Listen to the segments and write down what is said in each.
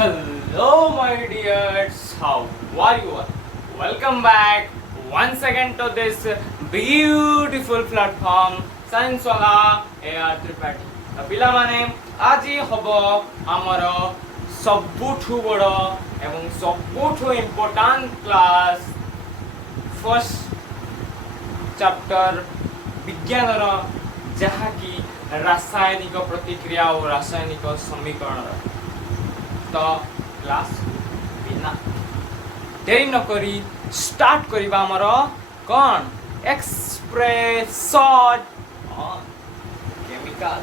Hello, my dears. How are you all? Welcome back once again to this beautiful platform, Science Wala AR Tripathi. ତ ପିଲାମାନେ ଆଜି ହବ ଆମର ସବୁଠୁ ବଡ଼ ଏବଂ ସବୁଠୁ ଇମ୍ପୋର୍ଟାଣ୍ଟ କ୍ଲାସ୍ ଫର୍ଷ୍ଟ ଚାପ୍ଟର ବିଜ୍ଞାନର ଯାହାକି ରାସାୟନିକ ପ୍ରତିକ୍ରିୟା ଓ ରାସାୟନିକ ସମୀକରଣର तो क्लास बिना देरी न करी स्टार्ट करिबा हमर कोन expression on chemical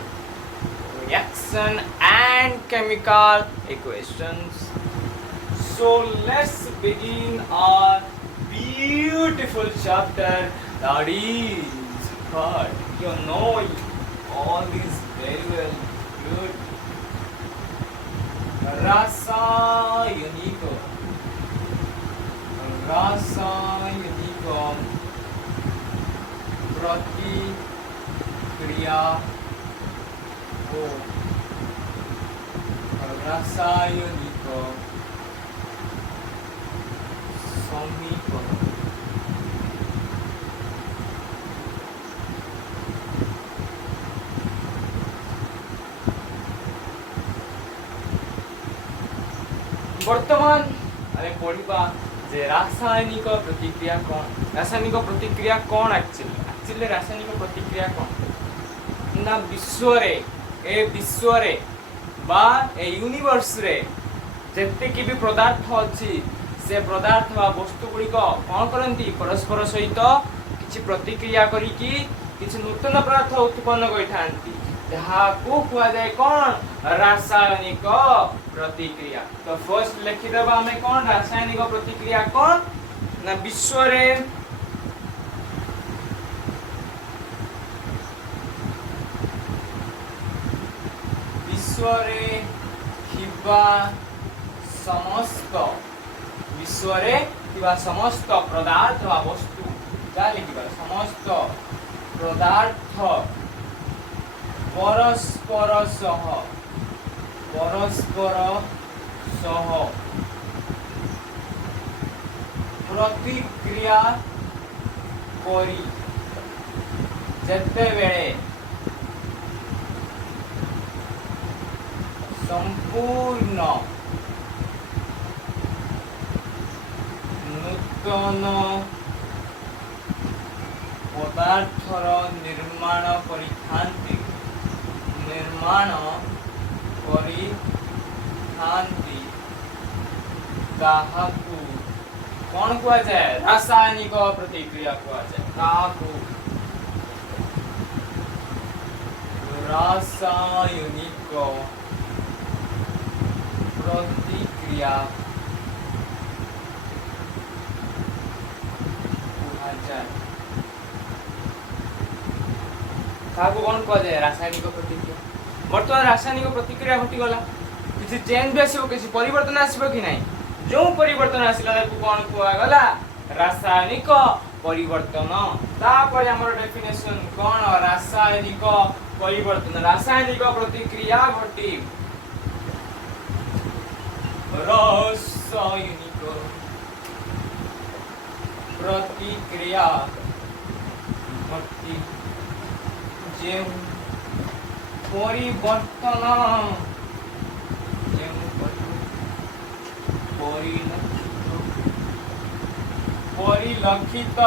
reaction and chemical equations. So let's begin our beautiful chapter that is what you know all this very well. Good. रासायनिक प्रतिक्रिया को रासायनिक समीकरण वर्तमान आमे पढ़िबा जे रासायनिक प्रतिक्रिया कौन एक्चुअली रासायनिक प्रतिक्रिया कौन ना विश्व रे बा ए यूनिवर्स रे जत्ते की भी पदार्थ अछि से पदार्थ बा वस्तु गुडी को कौन करंती परस्पर सहित किछि प्रतिक्रिया करी कि किछि नूतन पदार्थ उत्पन्न करिथांती को हुआ जाए कौन रासायनिक प्रतिक्रिया। तो फर्स्ट लिखी देबा हमें कौन रासायनिक प्रतिक्रिया कौन ना विश्व रे थिबा समस्त पदार्थ वा वस्तु का लिखिबा समस्त पदार्थ परस्पर सह प्रतिक्रिया करी जेते बेले संपूर्ण नूतन पदार्थर निर्माण करिथांती ताहाकु कौन कुआ जाए रासायनिक प्रतिक्रिया कुआ जाए ताहाकु रासायनिक प्रतिक्रिया कुआ जाए ताहाकु कौन कुआ जाए रासायनिक प्रतिक्रिया। वर्तमान रासायनिक प्रतिक्रिया घटी गला किसी चेंज भी आसीबो किसी परिवर्तन आसीबो कि नहीं जो परिवर्तन आसिला ताकू कोन कुआ गला रासायनिक परिवर्तन। तापर हमर डेफिनेशन कोन रासायनिक परिवर्तन रासायनिक प्रतिक्रिया घटी रासायनिक प्रतिक्रिया घटी जे परिवर्तन परिलक्षित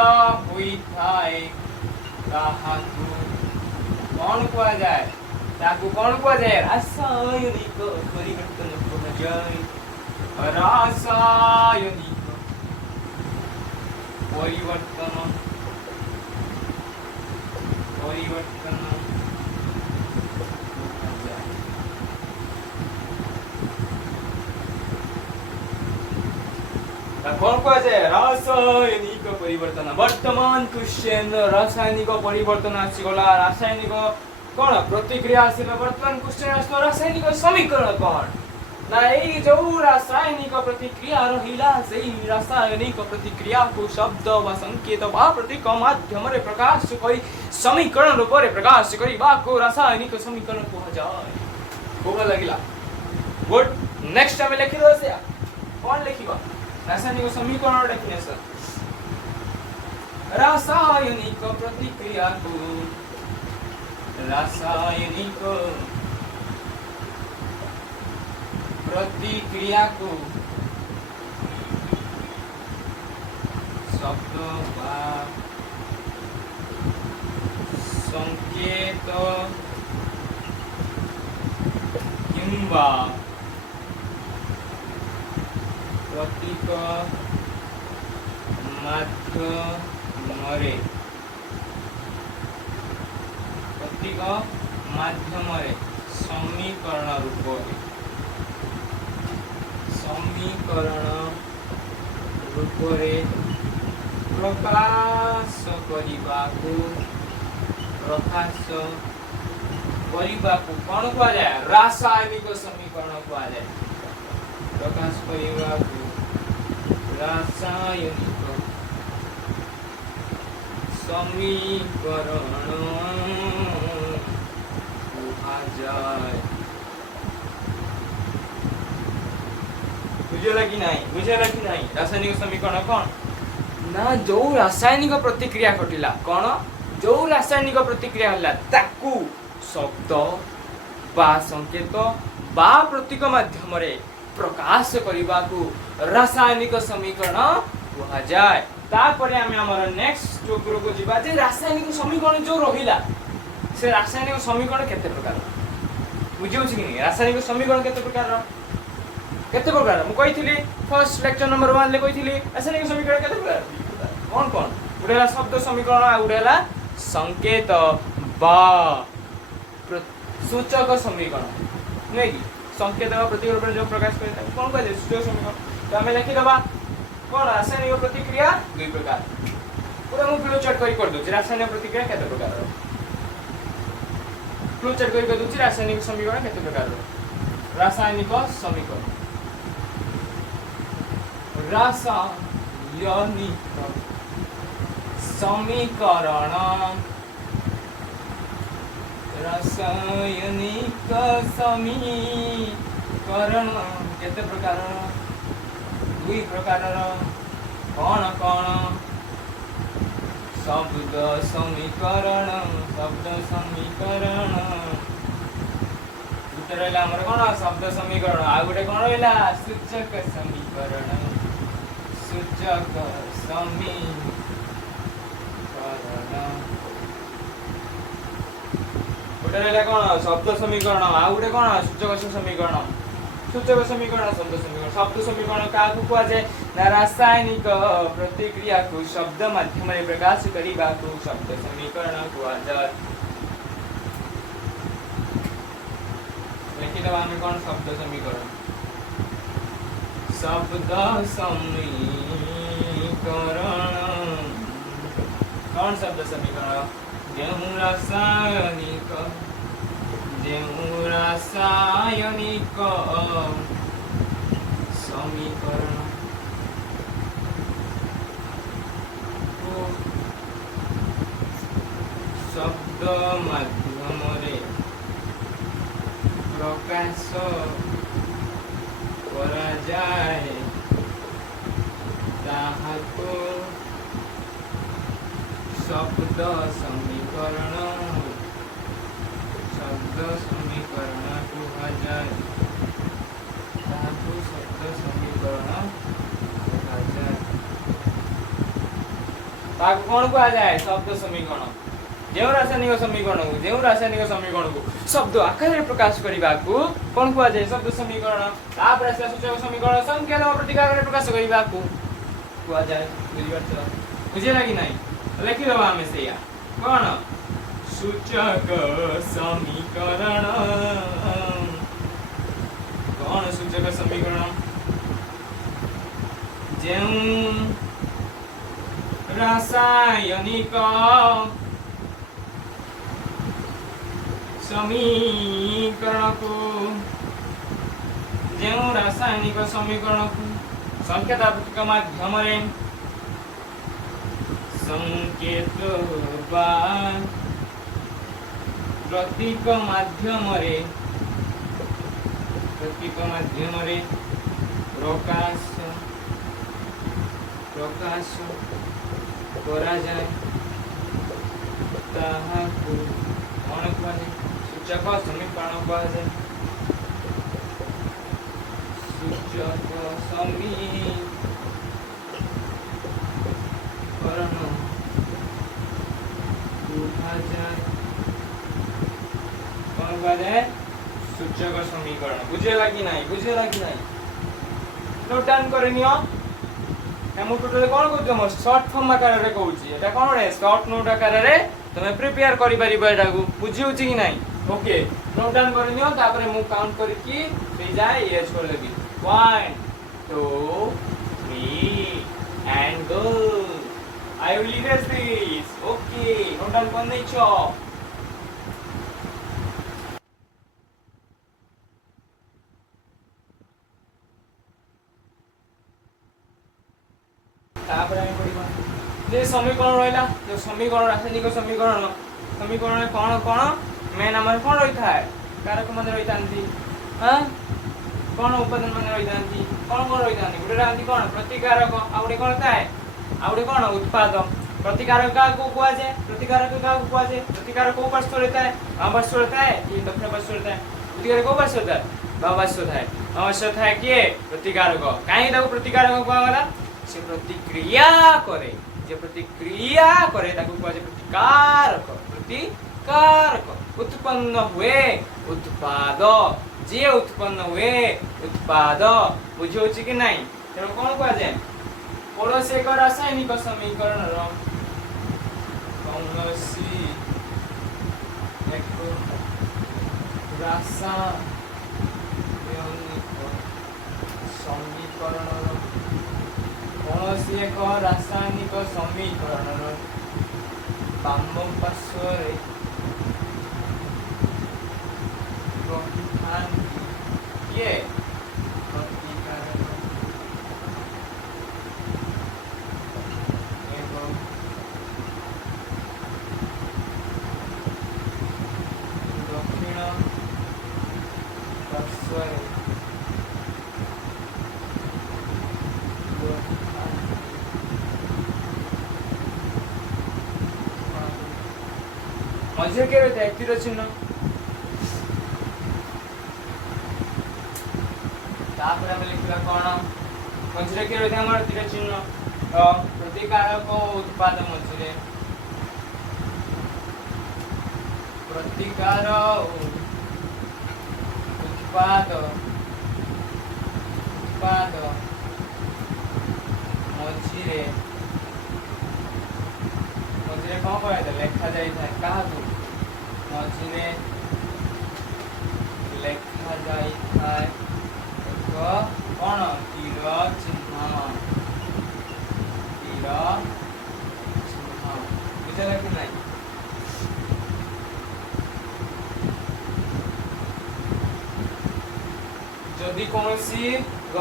होइथाए ताहाकु कौन कुआ जाए रासायनिक परिवर्तन कुआ जाए रासायनिक परिवर्तन कौन कुआ जाए रासायनिक परिवर्तन। वर्तमान क्वेश्चन रासायनिक परिवर्तन आसीगला रासायनिक कौन प्रतिक्रिया आसीला वर्तमान क्वेश्चन आसलो रासायनिक समीकरण कौन ना एई जो रासायनिक प्रतिक्रिया रहिला सेई रासायनिक प्रतिक्रिया को शब्द व संकेत व प्रतीक माध्यम रे प्रकाश करी समीकरण रूप रे प्रकाश करी बा को रासायनिक समीकरण को जाए। कोन लागिला गुड नेक्स्ट आम लिखि दो से कौन लिखिबा रासायनिक समीकरण देखिने सर रासायनिक प्रतिक्रिया को रासायनिक प्रतिक्रिया को शब्द बा संकेत किंबा प्रतीक माध्यमरे प्रतीक माध्यमरे समीकरण रूपरे प्रकाश करिबाकू कौन कहा जाए रासायनिक समीकरण कहा जाए प्रकाश करिबाकू रासायनिक समीकरण कहा जाए बुझला कि नहीं रासायनिक समीकरण कौन ना जो रासायनिक प्रतिक्रिया घटिला कौन जो रासायनिक प्रतिक्रिया होला ताकू शब्द बा संकेत बा प्रतीक माध्यम रे प्रकाश करिबाकू रासायनिक समीकरण कहा जाए तापर आमे हमर नेक्स्ट टॉपिक को जिबा जे रासायनिक समीकरण जो रहिला से रासायनिक समीकरण केते प्रकार बुझियो छी कि नहीं रासायनिक समीकरण केते प्रकार मु कहिथिली फर्स्ट लेक्चर नंबर 1 ले कहिथिली रासायनिक समीकरण केते प्रकार कौन उडेला शब्द समीकरण आ उडेला संकेत बा सूचक समीकरण नहीं कि संकेत बा प्रतीक रूप जो प्रकाश करता कौन कहले सूचक समीकरण तो हमें लिखि दबा कौन रासायनिक प्रतिक्रिया दुई प्रकार पूरा मु फ्लो चार्ट कर दो रासायनिक प्रतिक्रिया केते प्रकार फ्लो चार्ट कर दो रासायनिक समीकरण केते प्रकार रासायनिक समीकरण रासायनिक समीकरण केते प्रकार दुई प्रकार कौन शब्द समीकरण गुटे रहा हमर कौन शब्द समीकरण आ गुटे कौन रहा सूचक समीकरण गुटे रहा कौन शब्द समीकरण आ गुटे कौन सूचक समीकरण शब्द समीकरण क्या कहा जाए ना रासायनिक प्रतिक्रिया को शब्द माध्यम रे प्रकाश करिबा को शब्द समीकरण कहा जाए लिखि दबा में कौन शब्द समीकरण कौन शब्द समीकरण गेहूं रासायनिक समीकरण शब्द माध्यम रे प्रकाश करा जाए ताहाको शब्द समीकरण कहा जाए ताहाको शब्द समीकरण कहा जाए ताको कौन कहा जाए शब्द समीकरण जो रासायनिक समीकरण को शब्द आकार में प्रकाश करने को कौन कहा जाए शब्द समीकरण तापर सूचक समीकरण संकेत और प्रतीक आकार में प्रकाश करने को कहा जाए बुझेला कि नहीं लिखि दबा हमें से कौन सूचक समीकरण कौन सूचक समीकरण जो रासायनिक समीकरण को संकेत माध्यम संकेत बा प्रतीक माध्यम ପ୍ରତୀକ ମାଧ୍ୟମରେ ପ୍ରକାଶ କରାଯାଏ ତାହାକୁ କ'ଣ କୁହାଯାଏ? ସୂଚକ ସମୀକରଣ କୁହାଯାଏ। ସୂଚକ ସମୀକରଣ କୁହାଯାଏ। କ'ଣ କୁହାଯାଏ? ସୂଚକ ସମୀକରଣ। ବୁଝିଲା କି ନାହିଁ? ବୁଝିଲା कि नहीं? नोट डाउन करनियो। हम टोटल कोन को तुम शॉर्ट फॉर्म आकार रे कहूची। एटा कोन रे शॉर्ट नोट आकार रे तमे प्रिपेयर करि परिबो एटा को। बुझी होची कि नहीं? ओके नोट डाउन करनियो तापर मु काउंट करी की से जाय एज कर लेबी 1 2 3 and go. I will erase this. Okay note down कर नहीं छो। जे समीकरण रहा जो समीकरण रासायनिक समीकरण समीकरण कौन कौन मेन आम कौन रही है कारक मान रही हाँ कौन उपादान मान रही कौन कौन रही गोटे रही कौन प्रतिकारक आउटे कौन थाए आउटे कौन उत्पाद प्रतिकारक क्या कहुए प्रतिकारक क्या कहुए प्रतिकारक कौ पार्श्व रहता है बाम पार्श्व रहता है कि दक्षिण पार्श्व रहता है प्रतिकारक कौ पार्श्व रहता है बाम पार्श्व थाए बाम पार्श्व थाए किए प्रतिकारक कहीं प्रतिकारक कहगला से प्रतिक्रिया करे जे प्रतिक्रिया करे ताको कहै छै प्रतिकारक प्रतिकारक उत्पन्न हुए उत्पाद जे उत्पन्न हुए उत्पाद बुझो छी कि नहीं तेरो कोन कहै छै कौनसी एक रासायनिक समीकरण रो कौनसी एक रासायनिक समीकरण रो कौनसी एक रासायनिक समीकरण बाम पार्श्व ये प्रतिकारक एवं दक्षिण पार्श्व मझे के रहते हैं तीर चिन्ह तापर हम लिखला कोन मझे के रहते हमर तीर चिन्ह प्रतिकारक उत्पाद मझे प्रतिकार उत्पाद उत्पाद मझे मझे कौन कहते लेखा जाई था कहा तू मझे लेखा जाई था कौन तीर चिन्ह बुझला कि नहीं जदि कौनसी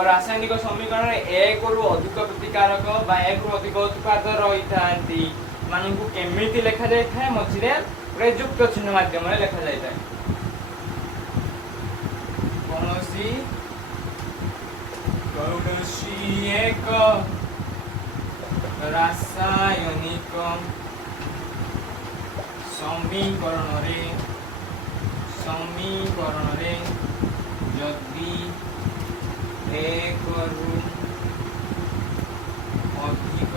रासायनिक समीकरण एक रु अधिक प्रतिकारक बा एक रु अधिक उत्पाद रही थांती मानू केमिति लेखा जाय थाए मझिरे गोटे युक्त चिन्ह माध्यम लेखा जाय थाए कौनसी एक रासायनिक समीकरण रे जदि एक रु अधिक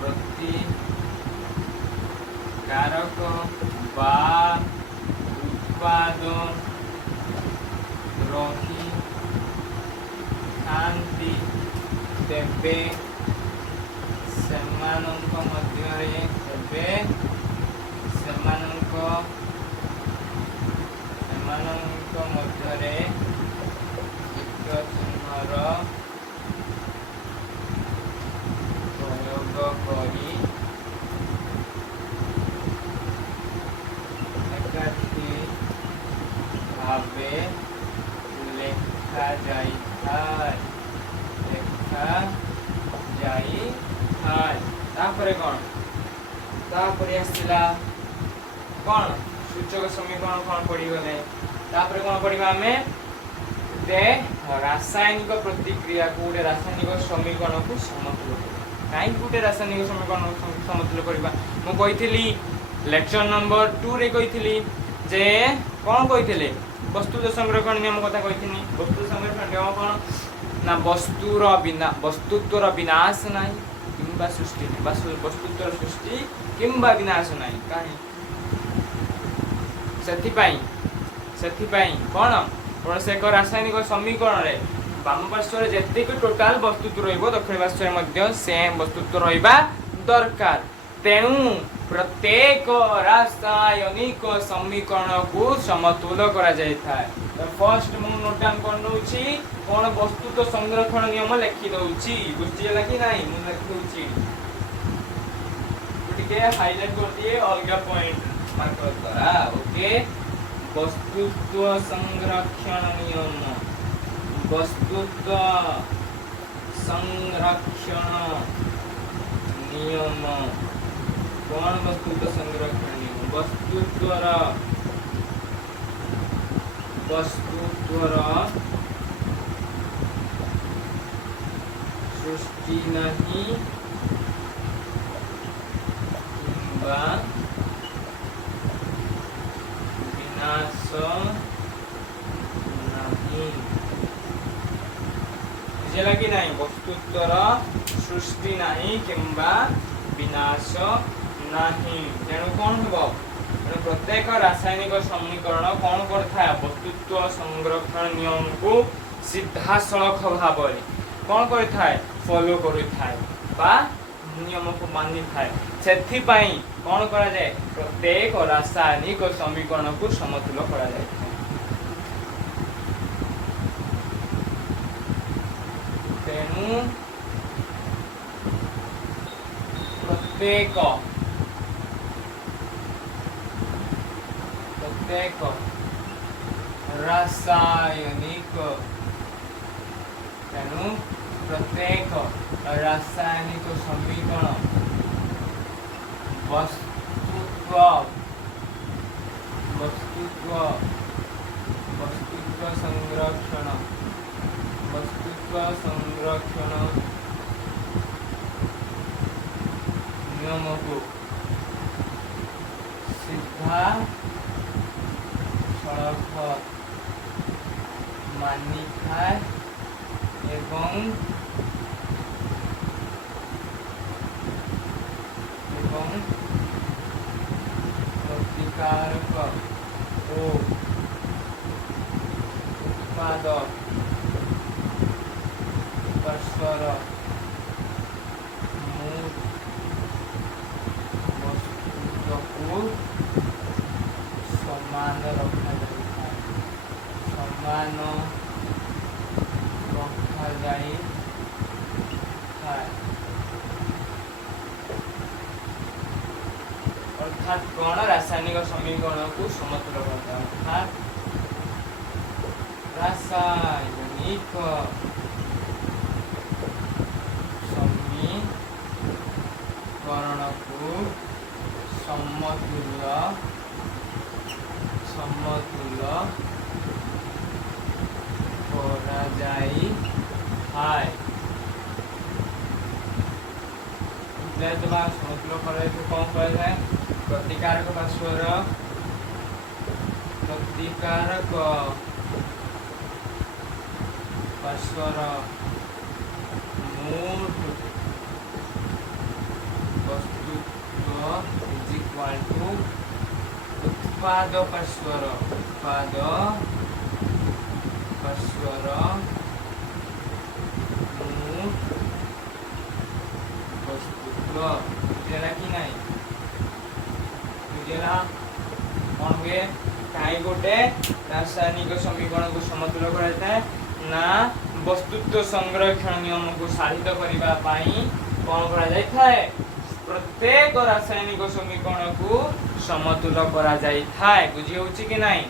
प्रतिकारक बा उत्पाद रही थांती तेबे सेमानंक मध्यरे मध्यरे चिन्हर प्रयोग करी एकाठी भावे लेखा जाई थाए तापरे कौन तापरे आसला कौन सूचक समीकरण कौन पड़ी गले तापर कोन पढिबा हमें दे रासायनिक प्रतिक्रिया को रासायनिक समीकरण को समतुल कहीं गोटे रासायनिक समीकरण समतुल करबा मु कहितली लेक्चर नंबर 2 रे कहितली जे कोन कहितले वस्तु संरक्षण नियम कथा कहितनी वस्तु संरक्षण नियम कोन ना वस्तुत्वर विनाश नाही किंबा सृष्टि नाही वस्तुत्वर सृष्टि किंबा विनाश नाही काहे सेथिपाई कोन कौन एक रासायनिक समीकरण रे वाम पार्श्व जेतिक टोटाल वस्तुत्व रहिबो दक्षिण पार्श्व मध्ये सेम वस्तुत्व रहिबा दरकार तेणु प्रत्येक रासायनिक समीकरण को समतुल करा जाय थाए तो फर्स्ट मु नोट डाउन कर नउची कोन वस्तुत्व संरक्षण नियम लिखि दउची बुझियला कि नाही मु लिखि दउची ठीक है हाईलाइट कर दिए अलगा पॉइंट मार्क करा ओके वस्तुत्व संरक्षण नियम वस्तुत्व संरक्षण नियम कौन वस्तुत्व संरक्षण नियम वस्तुत्वर सृष्टि नहीं किंबा विनाश नहीं बुझेला कि नहीं वस्तुत्वर सृष्टि नहीं किंबा विनाश नहीं तेणु कौन हो प्रत्येक रासायनिक समीकरण कौन करता वस्तुत्व संरक्षण नियम को सीधा सड़क भाव कौन करता फॉलो करा नियम को मानि थाए से कौन करा जाए प्रत्येक रासायनिक समीकरण को समतुल करा जाए तेणु प्रत्येक रासायनिक तेणु प्रत्येक रासायनिक समीकरण वस्तुत्व संरक्षण नियम को सीधा सड़क मानि थाए एवं प्रतिकारक ओ उत्पाद परस्पर मूल वस्तु को समान रखा जाए अर्थात कौन रासायनिक समीकरण को समतुल करता अर्थात रासायनिक समीकरण को समतुल करा जाई हाय समतुल करा कौन कहा जाए प्रतिकारक पार्श्वर मूल वस्तुत्व इज इक्वल टू उत्पाद पार्श्वर मूल वस्तुत्व बुझेला कि नहीं बुझेला कौन हुए कहीं गोटे रासायनिक समीकरण को समतुल कराए ना वस्तुत्व संरक्षण नियम को साधित करने कौन करा जाय थाए प्रत्येक रासायनिक समीकरण को समतुल करा जाय थाए बुझी होची कि नहीं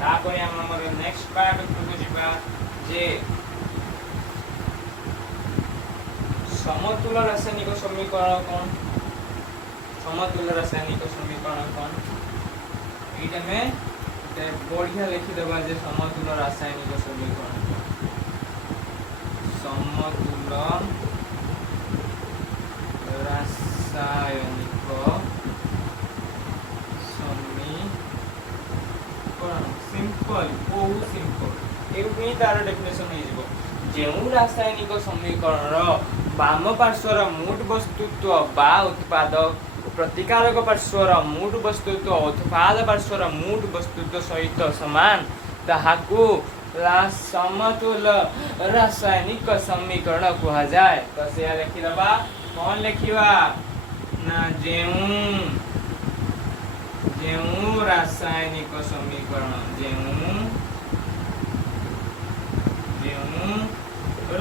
तापर हमर नेक्स्ट पार्ट को जिबा जे समतुल रासायनिक समीकरण कौन समतुल रासायनिक समीकरण कौन एटा में बढ़िया लिखिदेवा जे समतुल रासायनिक समीकरण समतुल रासायनिक समीकरण सिंपल बहुत सिंपल एवं तार डेफिनेशन हो जो रासायनिक समीकरण वाम पार्श्वर मूट वस्तुत्व बा उत्पाद प्रतिकारक पार्श्वर मूट वस्तुत्व उत्पाद पार्श्वर मूट वस्तुत्व सहित समान ताहाकू समतुल रासायनिक समीकरण कहा जाए। तो से लिखिदबा कौन लिखिबा ना जेऊ रासायनिक समीकरण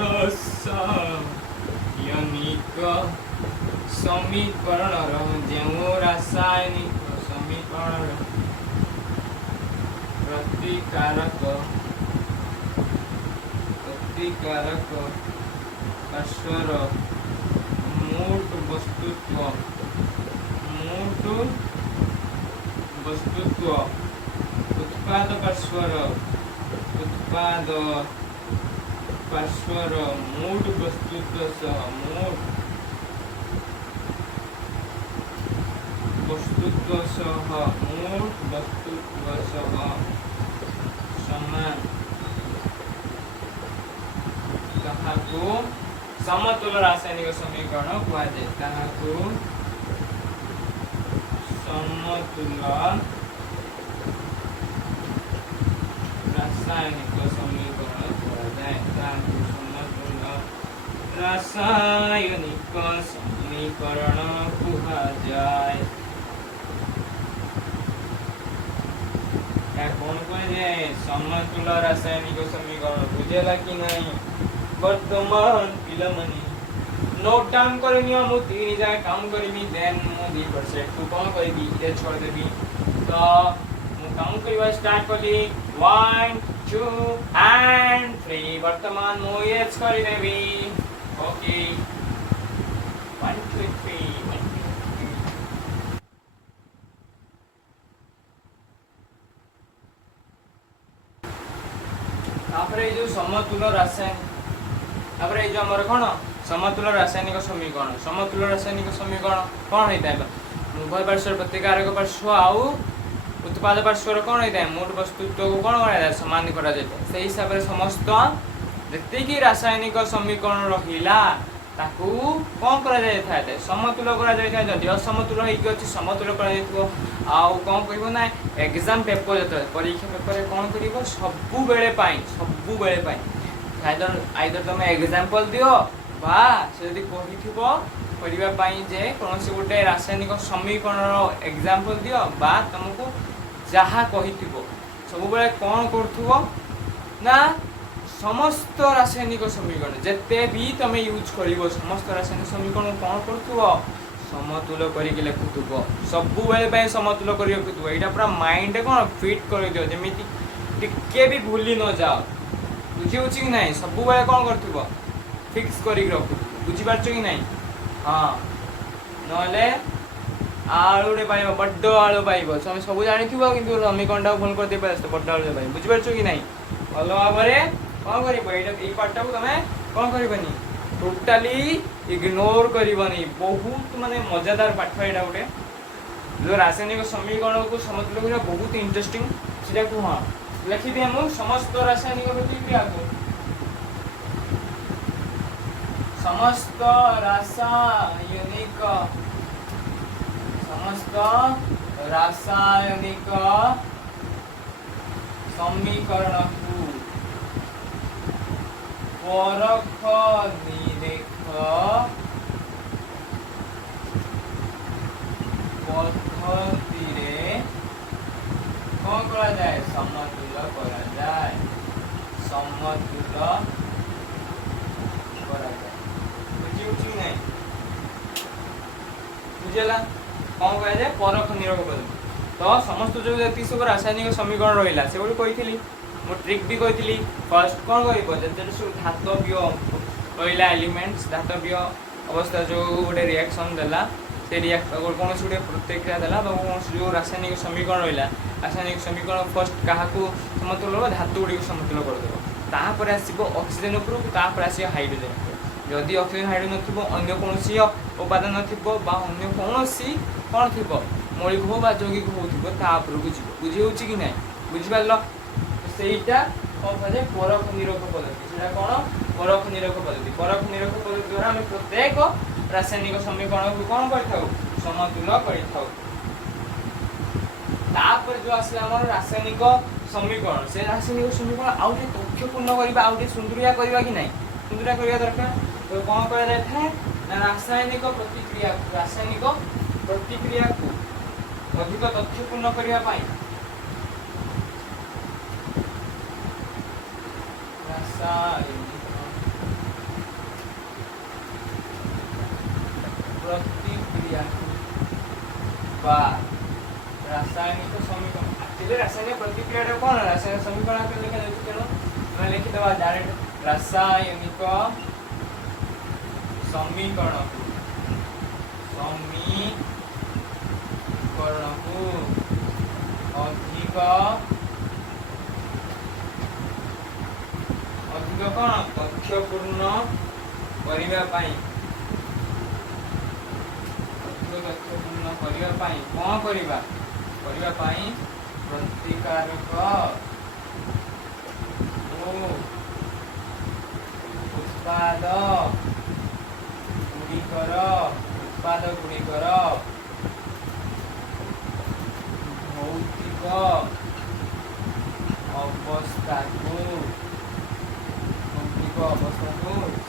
रासायनिक समीकरण जो रासायनिक समीकरण प्रतिकारक पार्श्वर मूट वस्तुत्व उत्पाद पार्श्वर मूट वस्तुत्व सह समान ताहाकू समतुल रासायनिक समीकरण कहा जाए। ताहाकू समतुल रासायनिक समीकरण कहा जाए। ताहाकू समतुल रासायनिक समीकरण कहा जाए। कौन कहे समतुल रासायनिक समीकरण बुझेला कि नहीं वर्तमान पिला मनी नोट डाउन करनी मु तीन जाए काम करमी देन मु 2% तू कौन करबी ये छोड़ देबी तो मु काम करबा स्टार्ट करली 1 2 एंड 3 वर्तमान मु ये कर देबी ओके 1 2 3 तापरे जो समतुल रासायनिक तापरे जो हमर कोन समतुल रासायनिक समीकरण कौन होता है उभय पार्श्व प्रतिकारक पार्श्व आउ उत्पाद पार्श्वर कौन होता है मूट वस्तुत्व को कौन करा समान करा जाता है से हिसाब से समस्त जति की रासायनिक समीकरण रहिला ताकू कौन करा जाय था समतुल करा जाय था जदि असमतुल होई कि अछि समतुल करा जायतो आउ कौन कहबो ना एग्जाम पेपर जतो परीक्षा पेपर कौन करिवो सबु बेले पाई आइदर तुम एग्जांपल दियो बा से यदि कहिथिबो पढ़िबा पाई जे कोनोसी गोटे रासायनिक समीकरण एग्जांपल दियो बा तुमको जहा कहिथिबो सब बेले कौन करथुबो ना समस्त रासायनिक समीकरण जते भी तुम यूज करिवो समस्त रासायनिक समीकरण कौन करथुबो समतुल करिके लिखुथुबो सब बेले पय समतुल करि रखुथुबो एटा पूरा माइंड कोन फिट कर दियो जेमिति टिके भी भूली न जाओ बुझी उची कि नहीं सब बेले कौन करथुबो फिक्स करि रखु बुझी पारछो कि नहीं हां नले आलुरे पाइबो बड्डो आलु पाइबो हम सब जानिथिबो किंतु समीकरणटा भूल कर दे पास बड्डो आलु पाइबो बुझी पारछो कि नहीं भलो भाबरे कौन करिबो एटा ए पार्टटा को तमे कौन करिबनी टोटली इग्नोर करिबनी बहुत माने मजेदार पाठ एटा उठे जो रासायनिक समीकरण को समतुल करिया बहुत इंटरेस्टिंग सेटा को हां लिखि दे हम समस्त रासायनिक प्रतिक्रिया को समस्त रासायनिक समीकरण को परख निरेख पद्धतिरे कौन करा जाए समतुल करा जाए बुझी नहीं बुझेला कौन कहा जाए परख निरेख पद्धति तो समस्त जो सब रासायनिक समीकरण रहा से कही मो ट्रिक भी कही फर्स्ट कौन कर सब धातव्य रहा एलिमेंट्स धातव्य अवस्था जो गोटे रिएक्शन देला से कौन गोटे प्रतिक्रिया देला जो रासायनिक समीकरण रहा रासायनिक समीकरण फर्स्ट क्या समतुल धातु गुड़ी समतुल करदेव तापर आसो ऑक्सीजन उपरକୁ तापर आसो हाइड्रोजन जदि ऑक्सीजन हाइड्रोजन नथिबो अन्य कोनोसी उपादान नथिबो बा अन्य कोनोसी कोन थिबो मौलिक हो बा यौगिक होथिबो ता उपरକୁ ଯିବ बुझी होउची कि नै बुझी पारलो सेईटा कोन कहले परख निरख पद्धति सेटा कोन परख निरख पद्धति द्वारा हम प्रत्येक रासायनिक समीकरण को कोन करथाउ समतुल करथाउ तापर जो आसला हमर रासायनिक समीकरण से रासायनिक समीकरण आउटे तथ्यपूर्ण करबा आउटे सुंदरिया करबा कि नै सुंदरिया करबा दरकार तो कोन करा जाय था ना रासायनिक प्रतिक्रिया को अधिक तथ्यपूर्ण करबा पाई रासायनिक प्रतिक्रिया बा रासायनिक समीकरण एक्चुअली रासायनिक प्रतिक्रिया कौन रासायनिक समीकरण के लिखा जाए तेणु मैं लिखि दबा डायरेक्ट रासायनिक समीकरण को अधिक कौन तथ्यपूर्ण करबा पाई तथ्यपूर्ण करबा पाई कौन करबा प्रतिकारक उत्पाद गुड़िकर भौतिक अवस्था को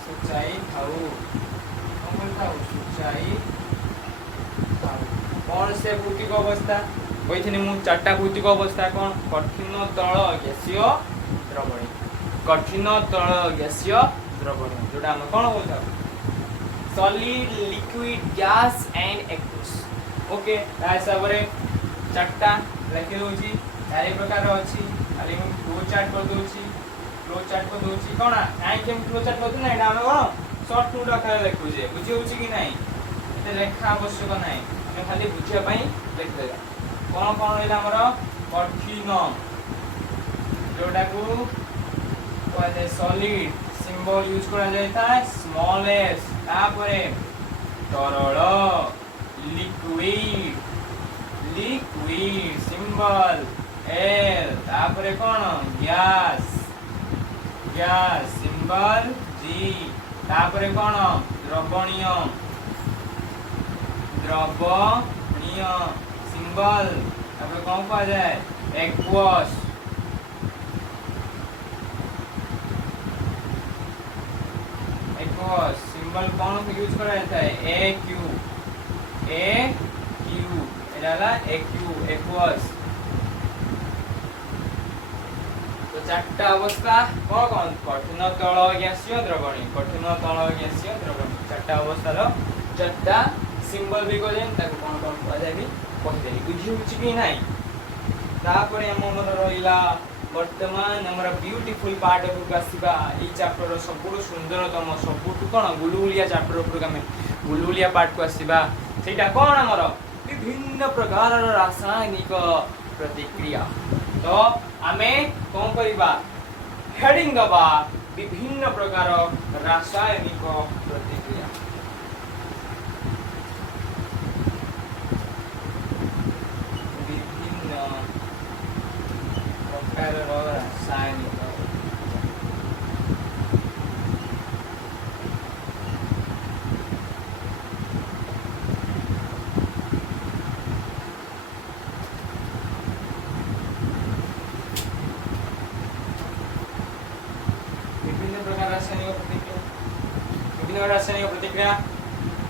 सूचाई कौन से भौतिक अवस्था कही मु चार्टा भौतिक अवस्था कौन कठिन तल गैसीय द्रवणी जोटा हम कौन बोलता solid liquid gas and aqueous okay हिसाब से चार्टा लिखि दूची चार प्रकार अच्छी खाली मु फ्लो चार्ट कर दूची कौन कहीं फ्लो चार्ट कर ना हम कौन शॉर्ट नोट आकार लिखुचे बुझी होची कि नहीं एते लेखा आवश्यक नहीं हम खाली बुझिया पई लिख देला कौन रहा हमर कठिन जोटा को कहते सॉलिड सिंबल यूज करा जाता है स्मॉल एस तापरे तरल लिक्विड सिंबल एल तापरे कौन गैस सिंबल जी तापरे कौन द्रवणीय सिंबल तापरे कौन कहा जाए एक्वस सिंबल कौन यूज करा जाता है ए क्यू एला एक्वस तो चारटा अवस्था कौन कठिन तल गैसीय द्रवणी चारटा अवस्था चारटा सिंबल भी कह कौन कह जाए कहीदेली बुझी होची कि नहीं तापर हम मन रहिला वर्तमान हमर ब्यूटीफुल पार्ट उपरक आसीबा ई चैप्टर सबुठु सुंदरतम सबुठु कोन गुलुलिया चैप्टर उपरक हम गुलुलिया पार्ट को आसीबा सेटा कोन हमर विभिन्न प्रकार रासायनिक प्रतिक्रिया तो आमे कोन करिबा हेडिंग दबा विभिन्न प्रकार रासायनिक प्रतिक्रिया रासायनिक रासायनिक प्रतिक्रिया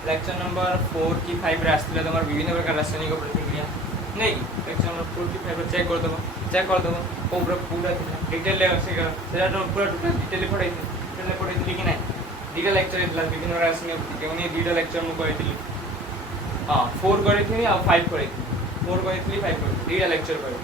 लेक्चर नंबर 4 की 5 रे आस्थिले तमर विभिन्न प्रकार रासायनिक प्रतिक्रिया नहीं लेक्चर नंबर 4 की 5 चेक कर दबो पूरा डिटेल ले सेटा तो पूरा डिटेल पढ़ाई कि नहीं दीटा लेक्चर इतला विभिन्न रासायनिक प्रतिक्रिया ने दीटा लेक्चर मु कहितली हां 4 करिथि आ 5 करिथि 4 कहितली 5 करिथि दीटा लेक्चर करि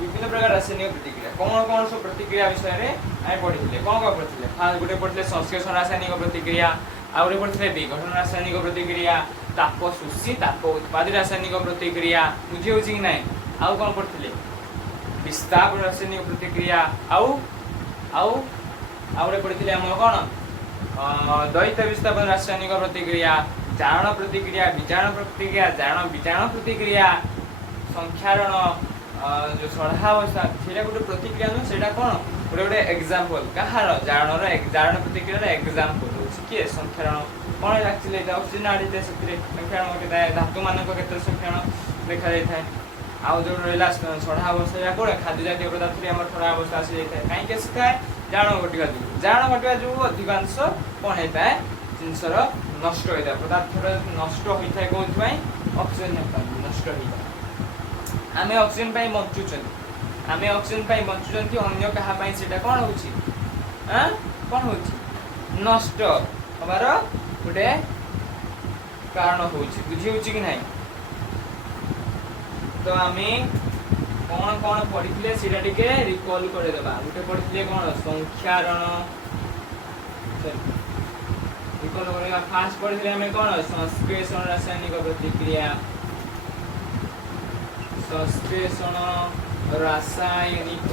विभिन्न प्रकार रासायनिक प्रतिक्रिया कौन सब प्रतिक्रिया विषय रे आइ पढिथिले कौन पढिथिले फास्ट गुटे पढिथिले संश्लेषण रासायनिक प्रतिक्रिया आउरे पढ़ते विघटन रासायनिक प्रतिक्रिया ताप शोषी ताप उत्पादी रासायनिक प्रतिक्रिया बुझी हो कि ना आउ कौन पढ़ते विस्ताप रासायनिक प्रतिक्रिया आउरे पढ़ते आम कौन द्वैत विस्थापन रासायनिक प्रतिक्रिया जारण प्रतिक्रिया विजारण प्रतिक्रिया जारण विजारण प्रतिक्रिया संख्यारण जो सढ़ावस्था से गोटे प्रतिक्रिया नुह से कौन गोटे गोटे एग्जाम्पल कहार जारण जारण प्रतिक्रिया एग्जाम्पल हूँ किए संख्यारण कौन एक्चुअली ऑक्सीजन आड़ी से संख्यारण के धातु मान संख्यारण देखा जाए आउ जो रहा सढ़ावस्था कौन खाद्य जातीय पदार्थ आम सढ़ावस्था आसी जाए कहीं आसीए जारण घटा जो जारण घटा जो अधिकांश कौन होता है जिनसर नष्ट होता है पदार्थर नष्ट होता है कौन ऑक्सीजन नष्ट होता है आम ऑक्सीजन बंचुं आम ऑक्सीजन बंचुं अन्य क्या से कौन कौन हो नष्ट हमार गोटे कारण हो बुझी हो कि ना तो आम कौन कौन पढ़ी से रिकल करदेबा गोटे पढ़ी कौन संख्यारण रिकल कर फास्ट पढ़ी आम कौन संश्लेषण रासायनिक प्रतिक्रिया संश्लेषण रासायनिक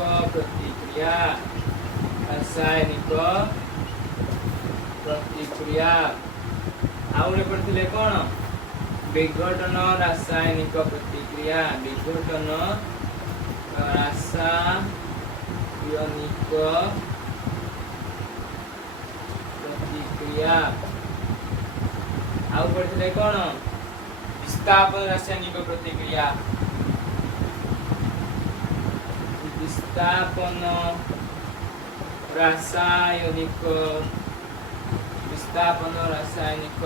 प्रतिक्रिया आउरे पढ़ते कौन विघटन रासायनिक प्रतिक्रिया विघटन रासायनिक प्रतिक्रिया आउ पढ़ते कौन विस्थापन रासायनिक प्रतिक्रिया विस्थापन रासायनिक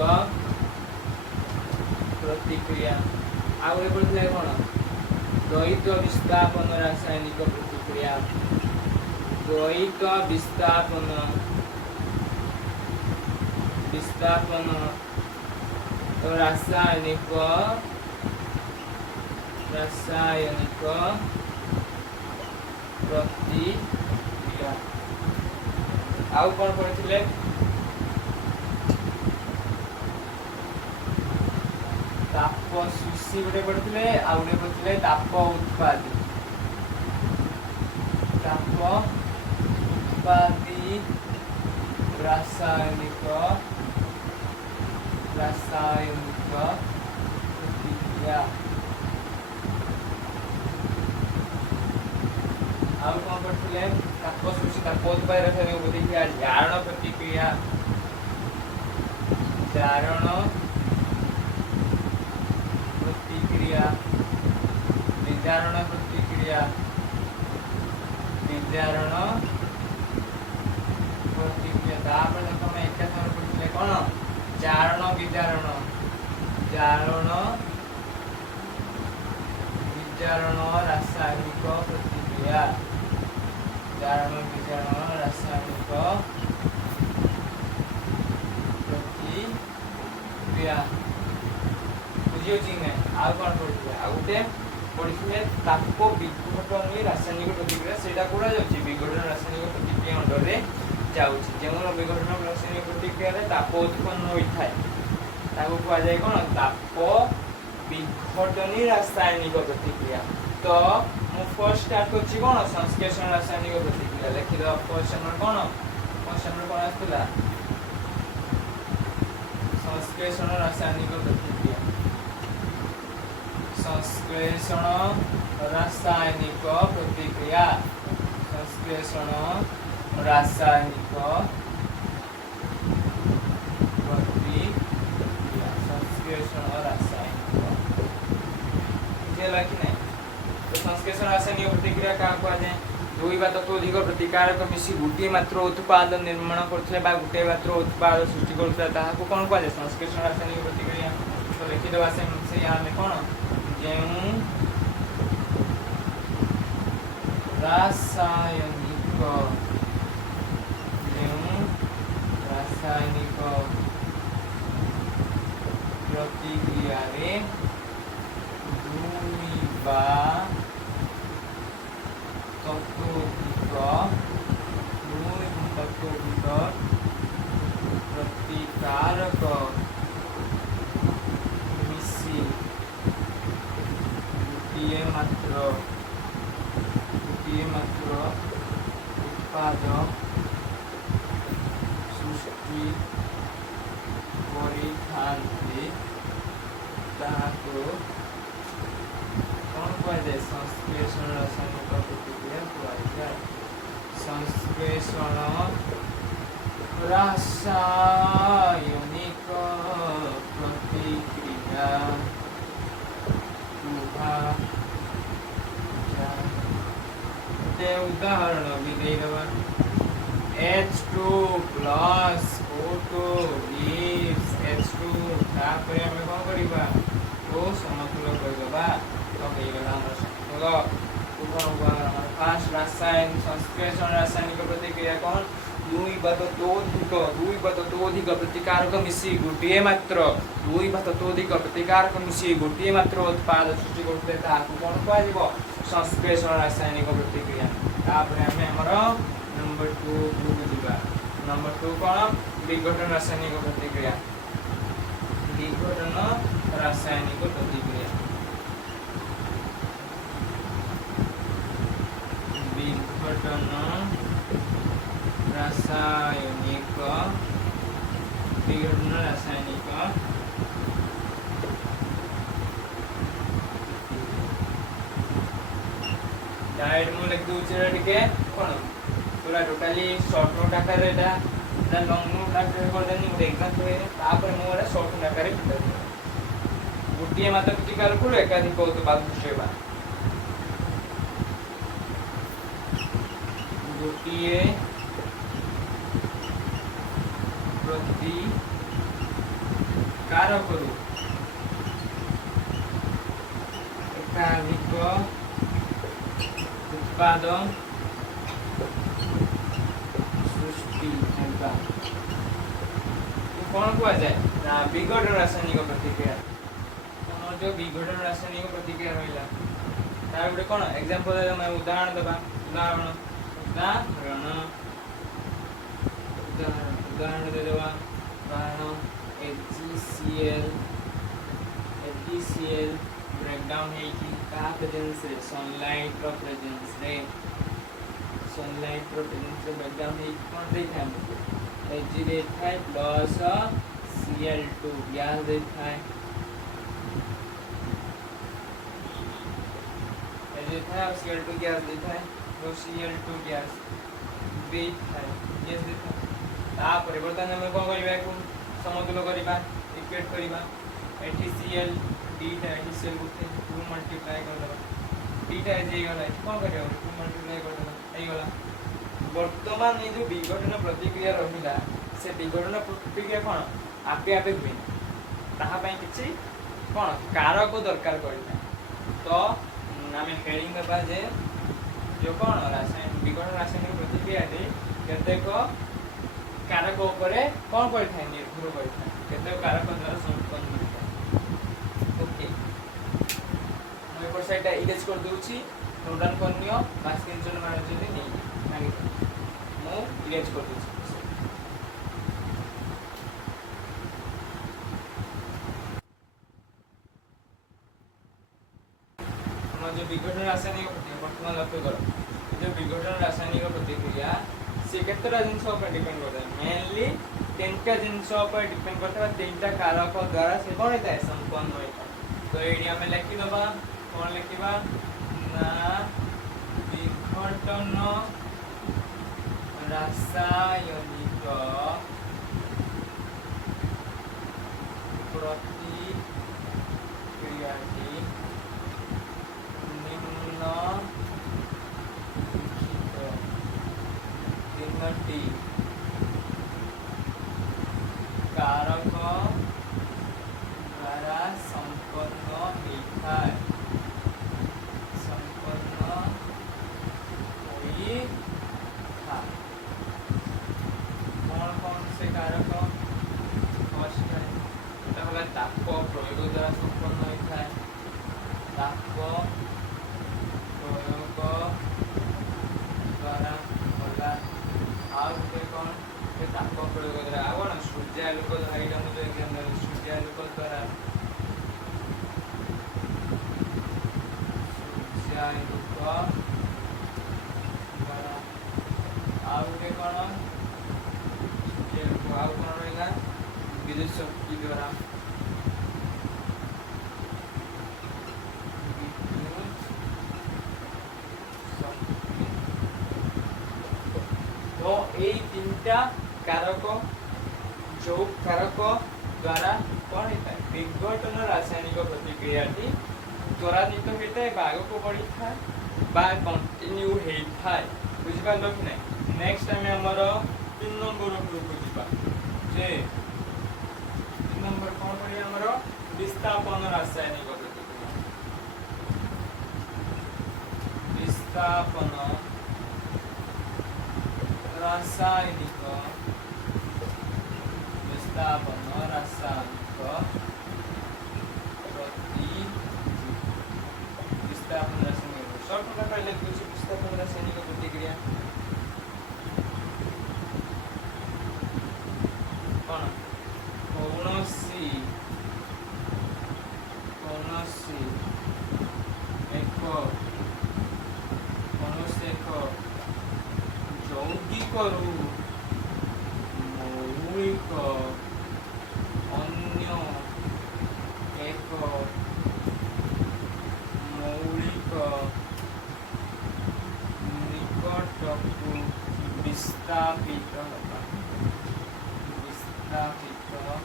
प्रतिक्रिया आउ पढ़ते कौन द्वैत विस्थापन रासायनिक प्रतिक्रिया द्वैत विस्थापन रासायनिक प्रतिक्रिया आउ कौन पढ़ते ताप शोषी गोटे पढ़ते आउ गोटे पढ़ते ताप उत्पादी रासायनिक प्रतिक्रिया आउ कौन पढ़ते ताप शोषी ताप उत्पादी रासायनिक प्रतिक्रिया जारण प्रतिक्रिया विजारण प्रतिक्रिया तापर देखो मैं एक साथ पढ़ते कौन जारण विजारण रासायनिक प्रतिक्रिया बुझी आउ कौन पढ़ते आउ गोटे पढ़ी ताप विघटन रासायनिक प्रतिक्रिया से विघटन रासायनिक प्रतिक्रिया अंडर में जाऊँ विघटन रासायनिक प्रतिक्रिया ताप उत्पन्न होता है कहुए कौन ताप विघटन रासायनिक प्रतिक्रिया तो मु फर्स्ट स्टार्ट कर कौन संश्लेषण रासायनिक प्रतिक्रिया लिखिद फर्स्ट नंबर कौन आसला संश्लेषण रासायनिक प्रतिक्रिया संश्लेषण रासायनिक प्रतिक्रिया संश्लेषण रासायनिक कि नहीं तो संश्लेषण रासायनिक प्रतिक्रिया क्या कहुए दुई बा तत्वधिक प्रतिकारक मिसी गोटे मात्र उत्पाद निर्माण करते गोटे मात्र उत्पाद सृष्टि करता कौन कहुए संश्लेषण रासायनिक प्रतिक्रिया तो लिखिदेवा से यहाँ कौन जो रासायनिक प्रतिक्रिया दुई बा तत्वधिक प्रतिकारक सृष्टि କରିଥାନ୍ତି ତାହାକୁ କ'ଣ କୁହାଯାଏ? ସଂଶ୍ଳେଷଣ ରାସାୟନିକ ପ୍ରତିକ୍ରିୟା କୁହାଯାଏ। ସଂଶ୍ଳେଷଣ ରାସାୟନିକ ପ୍ରତିକ୍ରିୟା କୁହାଯାଏ। ଉଦାହରଣ ବି ଦେଇଦେବା। H2 plus O2 gives H2 ତାପରେ ଆମେ କ'ଣ କରିବା? ଓ ସମତୁଲ କରିଦେବା। ତ ହେଇଗଲା ଆମର ସମତୁଲ। फास्ट रासायन संश्लेषण रासायनिक प्रतिक्रिया कौन? दुई ବା ତତୋଧିକ ପ୍ରତିକାରକ ମିଶି ଗୋଟିଏ ମାତ୍ର ଗୋଟିଏ ମାତ୍ର ଉତ୍ପାଦ ସୃଷ୍ଟି କରୁଥିଲେ ତାହାକୁ କ'ଣ କୁହାଯିବ? ସଂଶ୍ଲେଷଣ ରାସାୟନିକ ପ୍ରତିକ୍ରିୟା। ତାପରେ ଆମେ ଆମର नंबर 2 को ଯିବା। नंबर 2 କ'ଣ? विघटन रासायनिक प्रतिक्रिया। विघटन रासायनिक प्रतिक्रिया। विघटन रासायनिक डायरेक्ट मु लिख दूचे टिके कोन पूरा टोटली शॉर्ट नोट आकार रे एटा लॉन्ग नोट आकार कर देनी मोर एग्जाम होए तापर मोर शॉर्ट नोट आकार रे गोटिए मात्र प्रतिकार को एकाधिक उत्पाद सृष्टिबा। गोटिए प्रतिकार करू एकाधिक उत्पाद सृष्टि होगा। कौन कुआ जाए ना विघटन रासायनिक प्रतिक्रिया। जो विघटन रासायनिक प्रतिक्रिया रहिला तार गुटे कोन एग्जांपल मैं उदाहरण देबा। उदाहरण दे देबा। उदाहरण HCl ब्रेकडाउन है कि का प्रेजेंस रे सनलाइट रो प्रेजेंस रे ब्रेकडाउन है कोन देखा हमको Hg देखा है प्लस Cl2 गैस देखा है Hg देखा है और Cl2 गैस देखा है तो Cl2 गैस देखा है गैस देखा तापर बर्तन हम कोन करबा को समतुल करबा इक्वेट करबा HCl डीटा HCl को 2 मल्टीप्लाई कर देबा डीटा जे गला कोन करबा 2 मल्टीप्लाई कर देबा एई गला। वर्तमान ये जो विघटन प्रतिक्रिया रहिला से विघटन प्रतिक्रिया कोन आपे आपे हुए ताहा पई किछि कोन कारक दरकार करता। तो नामे हेडिंग देबा जे जो कोन विघटन रासायनिक प्रतिक्रिया दे केतेक कारक ऊपर कोन करथाय निर्भर करथाय केतेक कारक द्वारा संपन्न होता। ओके मैं पर साइड इरेज कर दूची नोट डाउन करनियो मास किंचन मार जदी नहीं मांगे मो इरेज कर दूची। हम जो विघटन रासायनिक वर्तमान लक्ष्य करो जो विघटन रासायनिक प्रतिक्रिया से केतरा जिंस पर डिपेंड करता है मेनली तीनटा जिंस पर डिपेंड करता है तीनटा कारक द्वारा से कोन होता है संपन्न होता है। तो एडी हमें लिखि दबा कोन लिखिबा ना विघटन रासायनिक प्रतिक्रियाटी निम्न तीनटी कारक द्वारा संपन्न होता है कौन कौन से कारक फर्स्ट है ताप प्रयोग द्वारा संपन्न होता है ताप प्रयोग द्वारा होला आउ कौन ताप प्रयोग द्वारा कौन सूर्यालोक धारित जो एग्जाम सूर्यालोक द्वारा आउ कौन शक्ति द्वारा तो এই তিনটা কারক যোগ কারক দ্বারা কোন होता है विघटन रासायनिक प्रतिक्रियाটি ত্বরান্বিত होता है বা আগକୁ বঢ়িଥାଏ বা কন্টিনিউ ହେଇଥାଏ বুঝিপারলো কি নাই नेक्स्ट टाइम हमर 3 नंबर को जिबा जे 3 नंबर कोन पड़ी हमर विस्थापन रासायनिक प्रतिक्रिया विस्थापन रासायनिक विस्थापन रासायनिक विस्थापन रासायनिक शॉर्ट में पहले कुछ विस्थापन रासायनिक प्रतिक्रिया कौन कौनसी कौनसी एक ଯୌଗିକ ରୁ ମୌଳିକ ଅନ୍ୟ ଏକ ମୌଳିକ ନିକଟକୁ ବିସ୍ତାପିତ ହେବା विस्थापित होगा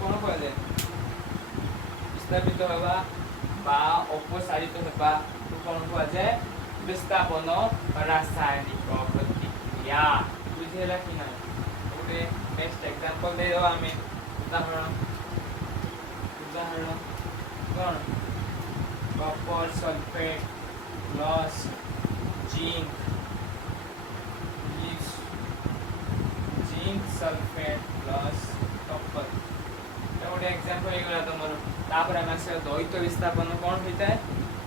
कौन कहले विस्थापित होगा बा अपसारित होगा तो कौन कह जाए विस्थापन रासायनिक प्रतिक्रिया बुझेला कि नहीं ओके नेक्स्ट एग्जांपल दे दो हमें उदाहरण कौन copper sulphate plus zinc zinc sulphate plus copper गोटे एग्जांपल हो गला तुम तापर हम से द्वैत विस्थापन कौन होता है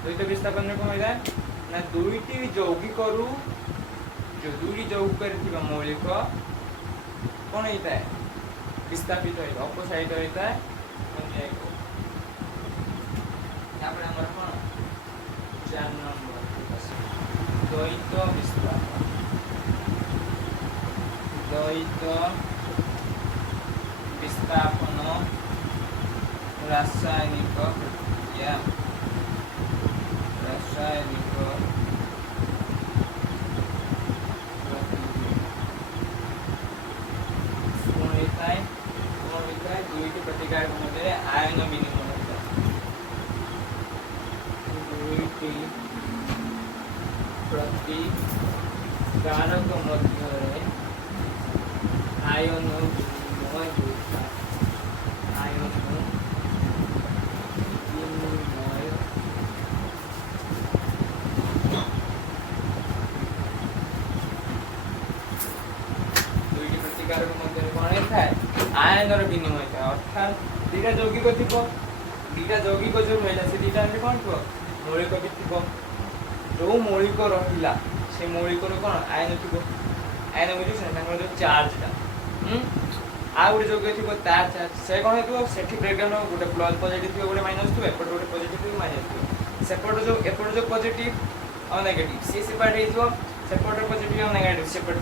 द्वैत विस्थापन में कौन होता है ना दुईटी यौगिक रु जो दुईटी यौगिक थिबा मौलिक कौन होता है विस्थापित होता है अपसारित होता है तापर हमर कौन 4 नंबर द्वैत विस्थापन द्वैत विस्थापन रासायनिक प्रतिक्रिया रासायनिक कौन होता है दुईटी प्रतिकार मध्य आयन विनिमय होता है दुईटी प्रतिकारक मध्य आयन विनिमय होता है आयन विनिमय दुईटी प्रतिकारक मध्य कौन होता है आयनर विनिमय था अर्थात दुईटा यौगिक थिबो दुईटा यौगिक जो रहला से दुईटा में कौन थिबो मौलिक भी थिबो जो मौलिक रहिला से मौलिक रो कौन आयन थिबो आयन बुझु से तांकर जो चार्ज ता आ गुटे जो थिबो तार चार्ज से कौन हेतु सेठी ब्रेकडाउन गुटे प्लस पॉजिटिव थिबो गुटे माइनस थिबो एपट गुटे पॉजिटिव थिबो माइनस थिबो सेपट जो पॉजिटिव और नेगेटिव से सेपरेट हेइजो सेपट पॉजिटिव और नेगेटिव सेपरेट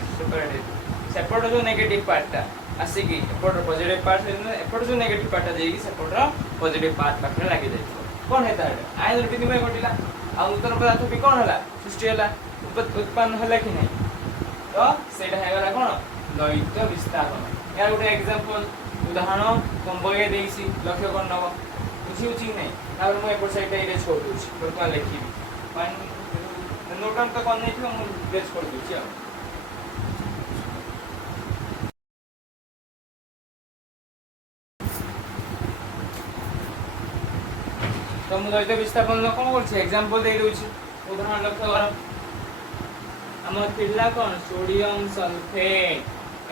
सेपट जो नेगेटिव पार्ट ता आसिकी एपट पॉजिटिव पार्ट एपट जो नेगेटिव पार्ट ता जेकी सेपट पॉजिटिव पार्ट पाखरे लागि जाइछो कोन हेता आयन विनिमय घटिला आ नूतन पदार्थ भी कोन हला सृष्टि हला उत्पन्न हला कि नहीं तो सेटा हेगला कोन द्वैत विस्थापन यार गोटे एग्जांपल उदाहरण कंबगे देइसी लक्ष्य कोन नब बुझी उची नहीं तापर मु एपट साइड इरेज कर दूची वर्तमान लिखिबी नोटन तो कोन नहीं थी मु इरेज कर दूची आ तो मु द्वैत विस्थापन कोन करछि एग्जांपल दे दोछि उदाहरण लक्ष्य कर हमर थिला कोन sodium sulphate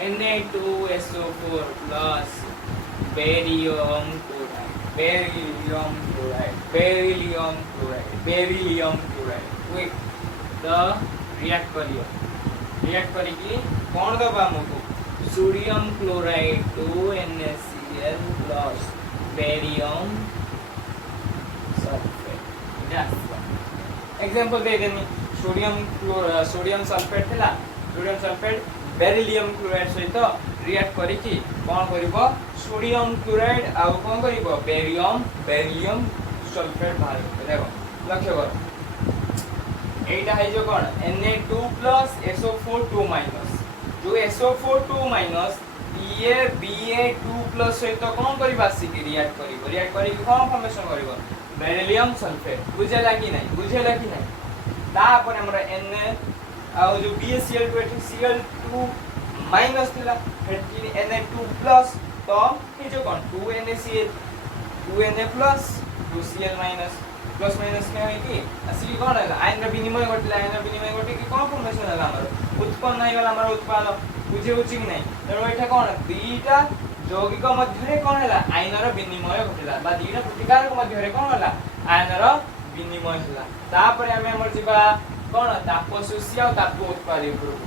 Na2SO4 plus barium chloride quick the react करी की कोन दबा हमको sodium chloride 2NaCl plus barium sulphate example दे देनी सोडियम सल्फेट थिला सोडियम सल्फेट बेरिलियम क्लोराइड सहित रिएक्ट करिकी कोन करिवो सोडियम क्लोराइड आ कोन करिवो बेरिलियम सल्फेट बाहर देखो लक्ष्य करो एटा है जो कोन Na2 SO4 2 जो SO4 2 ये Ba2 सहित कोन करिबा सिकी रिएक्ट करी कोन फॉर्मेशन करिवो बेरिलियम सल्फेट बुझेला कि नहीं तापर हमर Na आ जो BaCl2 एठी Cl2 माइनस थिला हेठी Na2 प्लस तो हे जो कोन 2NaCl 2Na plus 2Cl minus plus minus के है कि असली कोन है आयन विनिमय घटी कि कोन फॉर्मेशन है हमर उत्पन्न नै वाला हमर उत्पाद बुझे उची कि नै तो एठा कोन दीटा यौगिक मध्य कोन हैला आयनर विनिमय घटिला बा दीटा प्रतिकारक मध्य कोन हैला आयनर विनिमय हैला तापर हमें हमर जिबा कोन ताप शोषी और ताप उत्पादी ग्रुप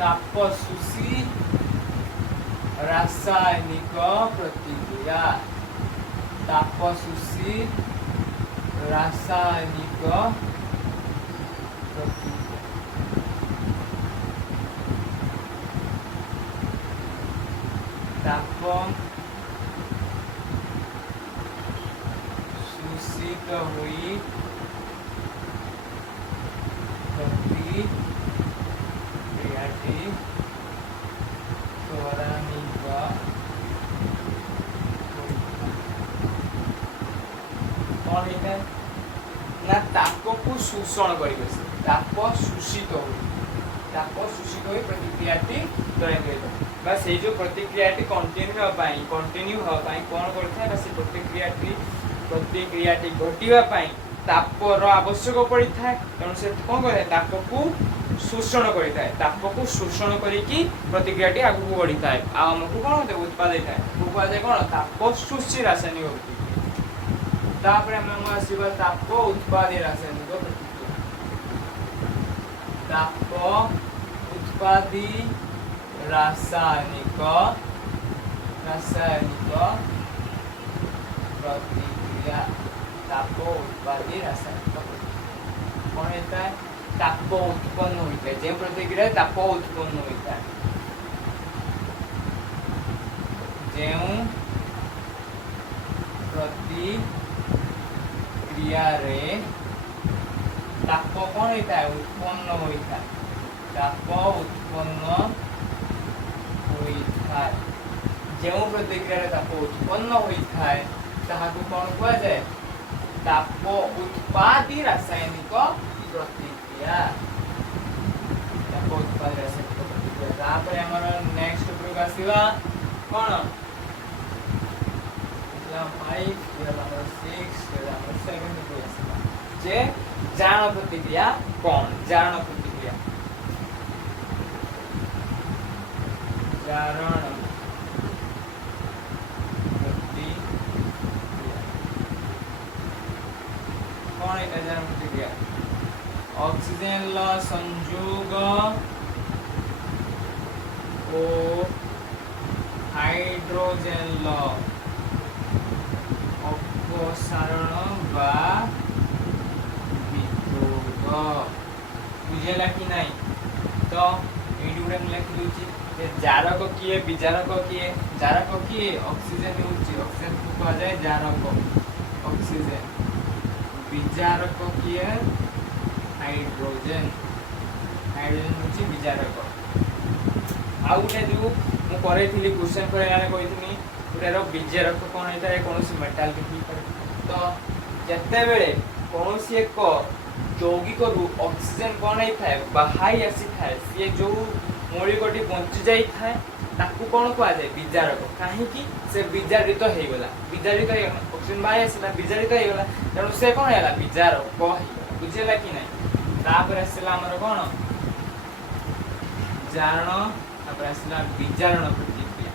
ताप शोषी रासायनिक प्रतिक्रिया ताप शोषी रासायनिक प्रतिक्रिया ताप शोषित हुई प्रतिक्रियाटी त्वरान्वित कौन है ना ताप को शोषण करिवे ताप शोषित हुई प्रतिक्रियाटी त्वरान्वित बा से जो प्रतिक्रियाटी कंटिन्यू हो पाई कौन करथाय बा से प्रतिक्रियाटी घटिवा पाई तापर आवश्यक पड़ी था तेणु से कौन करे ताप को शोषण करिथाय ताप को शोषण करिकी प्रतिक्रियाटी आगु बढ़ी थाए आ हमकु कोन होते उत्पाद देता है उत्पाद कोन ताप शोषी रासायनिक प्रतिक्रिया तापर हम आसीबा ताप उत्पादी रासायनिक प्रतिक्रिया ताप उत्पादी रासायनिक प्रतिक्रिया ताप उत्पादी रासायनिक प्रतिक्रिया कौन होता है ताप उत्पन्न होता है जे प्रतिक्रिया ताप उत्पन्न होता है जे प्रतिक्रिया रे ताप कौन होता है उत्पन्न होता है ताप उत्पन्न होता है जो प्रतिक्रिया रे ताप उत्पन्न होता है ताहाको कौन कुआ जाए ताप उत्पादी रासायनिक प्रतिक्रिया ताप उत्पादी रासायनिक प्रतिक्रिया तापर हमर नेक्स्ट प्रयोग आसीबा कोन इला 5 इला नंबर 6 इला नंबर 7 प्रयोग आसीबा जे जान प्रतिक्रिया कोन जान प्रतिक्रिया जारण प्रतिक्रिया ऑक्सीजन ल संयोग ओ हाइड्रोजन ल अपसारण बा वियोग बुझेला कि नहीं तो एडी गुडा लिख दूची जे जारक किए विजारक किए जारक किए ऑक्सीजन होची ऑक्सीजन को कहा जाए जारक ऑक्सीजन विजारक किए हाइड्रोजन होची विजारक आ उठे जो मु करे थिली क्वेश्चन करे आने कहिथिनी उठार विजारक कोन होता है कोनोसी मेटल के की करे तो जत्ते बेले कोनोसी एक यौगिक रु ऑक्सीजन कोन होता है बाहाई आसी थाए से जो मौलिकटी बंची जाई थाए ताकू कोन कहा जाए विजारक काहे कि से विजारित हो गला विजारित ऑक्सीजन बाहाई आसीला विजारित हो गला तेणु से कोन हैला विजारक बुझेला कि नहीं तापर आसीला हमर कोन जारण तापर आसीला विजारण प्रतिक्रिया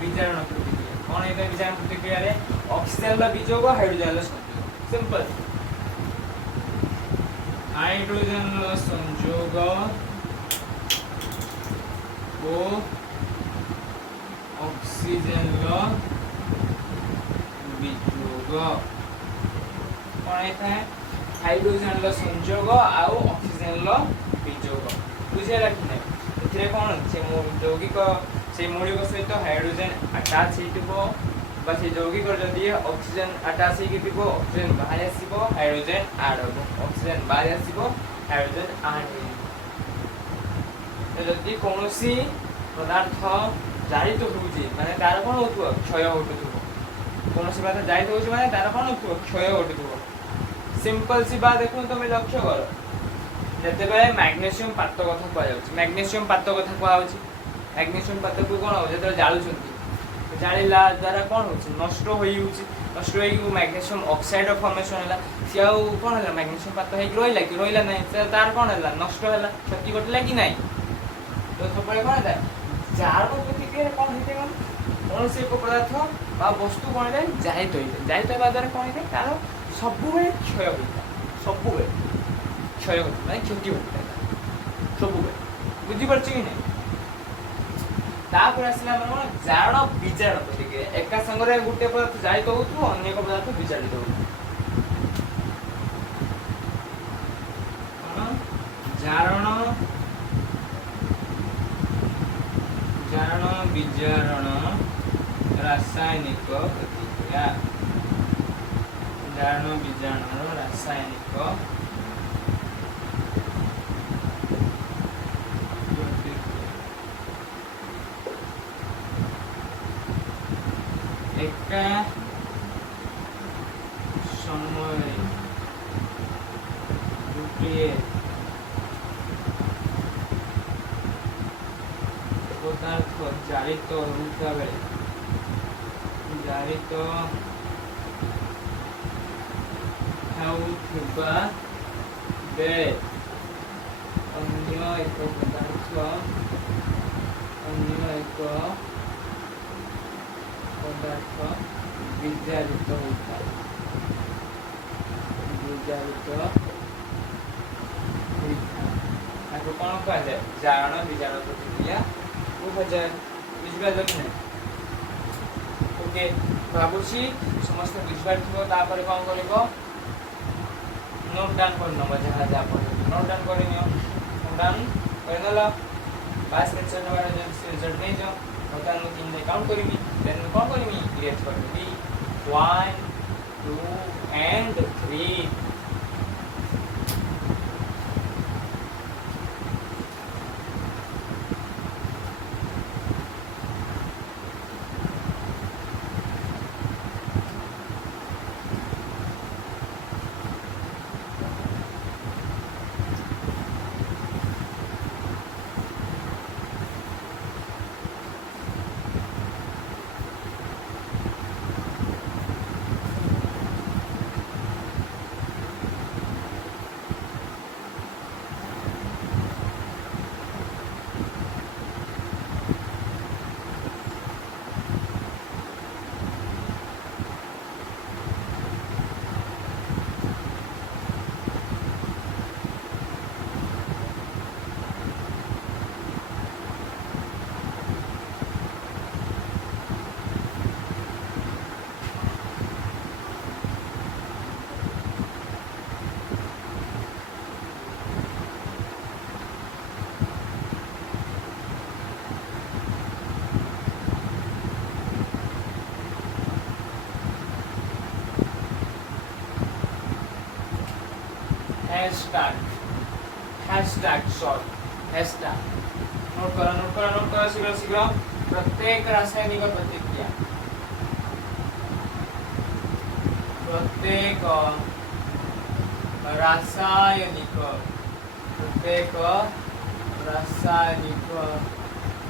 विजारण प्रतिक्रिया कौन है विजारण प्रतिक्रिया रे ऑक्सीजन ला वियोग हाइड्रोजन ला संयोग सिंपल हाइड्रोजन ला संयोग ओ ऑक्सीजन ला वियोग कौन है हाइड्रोजन लो संयोग आउ ऑक्सीजन लो वियोग बुझेला कि नहीं एथिरे कौन से यौगिक से मौलिक सहित हाइड्रोजन अटैच हेतिबो बा से यौगिक जदि ऑक्सीजन अटैच हेतिबो ऑक्सीजन बाहर आसीबो हाइड्रोजन ऐड होबो ऑक्सीजन बाहर आसीबो हाइड्रोजन ऐड होबो जदि कोनोसी पदार्थ जारित होउची माने तार कोन होतुवा क्षय होतुवा कोनोसी पदार्थ जारित होउची माने तार कोन होतुवा क्षय होतुवा सिंपल सी बात देखो तुम लक्ष्य करो जते बेले मैग्नीशियम पात कथा कहै छै मैग्नीशियम पात कथा कहै छै मैग्नीशियम पात को कोन हो जते जालु छथि जालिला द्वारा कोन होछि नष्ट होई मैग्नीशियम ऑक्साइड फॉर्मेशन हला सियाउ कोन हला मैग्नीशियम पात हेक रोइला नै से तार कोन हला नष्ट हला क्षति घटला कि नै तो थपरे कोन है जार को प्रतिक्रिया कोन हेते कोन से को पदार्थ बा वस्तु कोन है जाहित होबा द्वारा कोन है तार सब बेले क्षय होता सब बेले क्षय होता माने क्षति होता सब बेले बुझी परछि कि नै तापर आसला मन जारण विजारण प्रतिक्रिया एका संगरे गुटे पदार्थ जाहित होतु अन्य एक पदार्थ विजारित होतु जारण विजारण रासायनिक प्रतिक्रिया जारण विजारण रासायनिक एका समय गोटे पदार्थ जारित होता बेले जारित होउथिबा बेले अन्य एक पदार्थ विजारित होता आपको कौन कहा जाए जारण विजारण प्रतिक्रिया बुझाए बुझिपार कि नहीं ओके भावुची समस्त बुझिपार थो तापर कौन करिवो नोट डाउन कर नबो जहां जा पर नोट डाउन करि नियो नोट डाउन करनला 5 मिनट से नबार रिजल्ट नहीं जाओ होता नो 3 दे काउंट करिमी देन कौन करिमी क्रिएट करबी 1 2 and 3 hashtag short hashtag note करो शीघ्र प्रत्येक रासायनिक प्रतिक्रिया प्रत्येक रासायनिक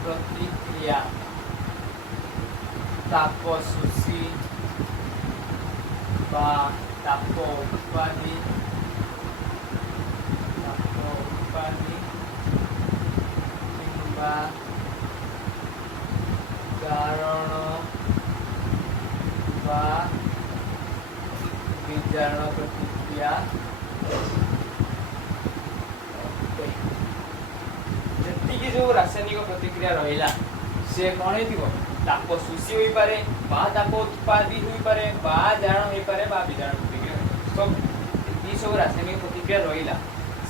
प्रतिक्रिया ताप शोषी बा ताप उत्पादी किंबा कारण बा विजारण प्रतिक्रिया जी जो रासायनिक प्रतिक्रिया रहा से कौन हो ताप शोषी होई पारे बा ताप उत्पादित होई पारे बा जाण होई पारे बा विजाण प्रतिक्रिया सब ई सब रासायनिक प्रतिक्रिया रहिला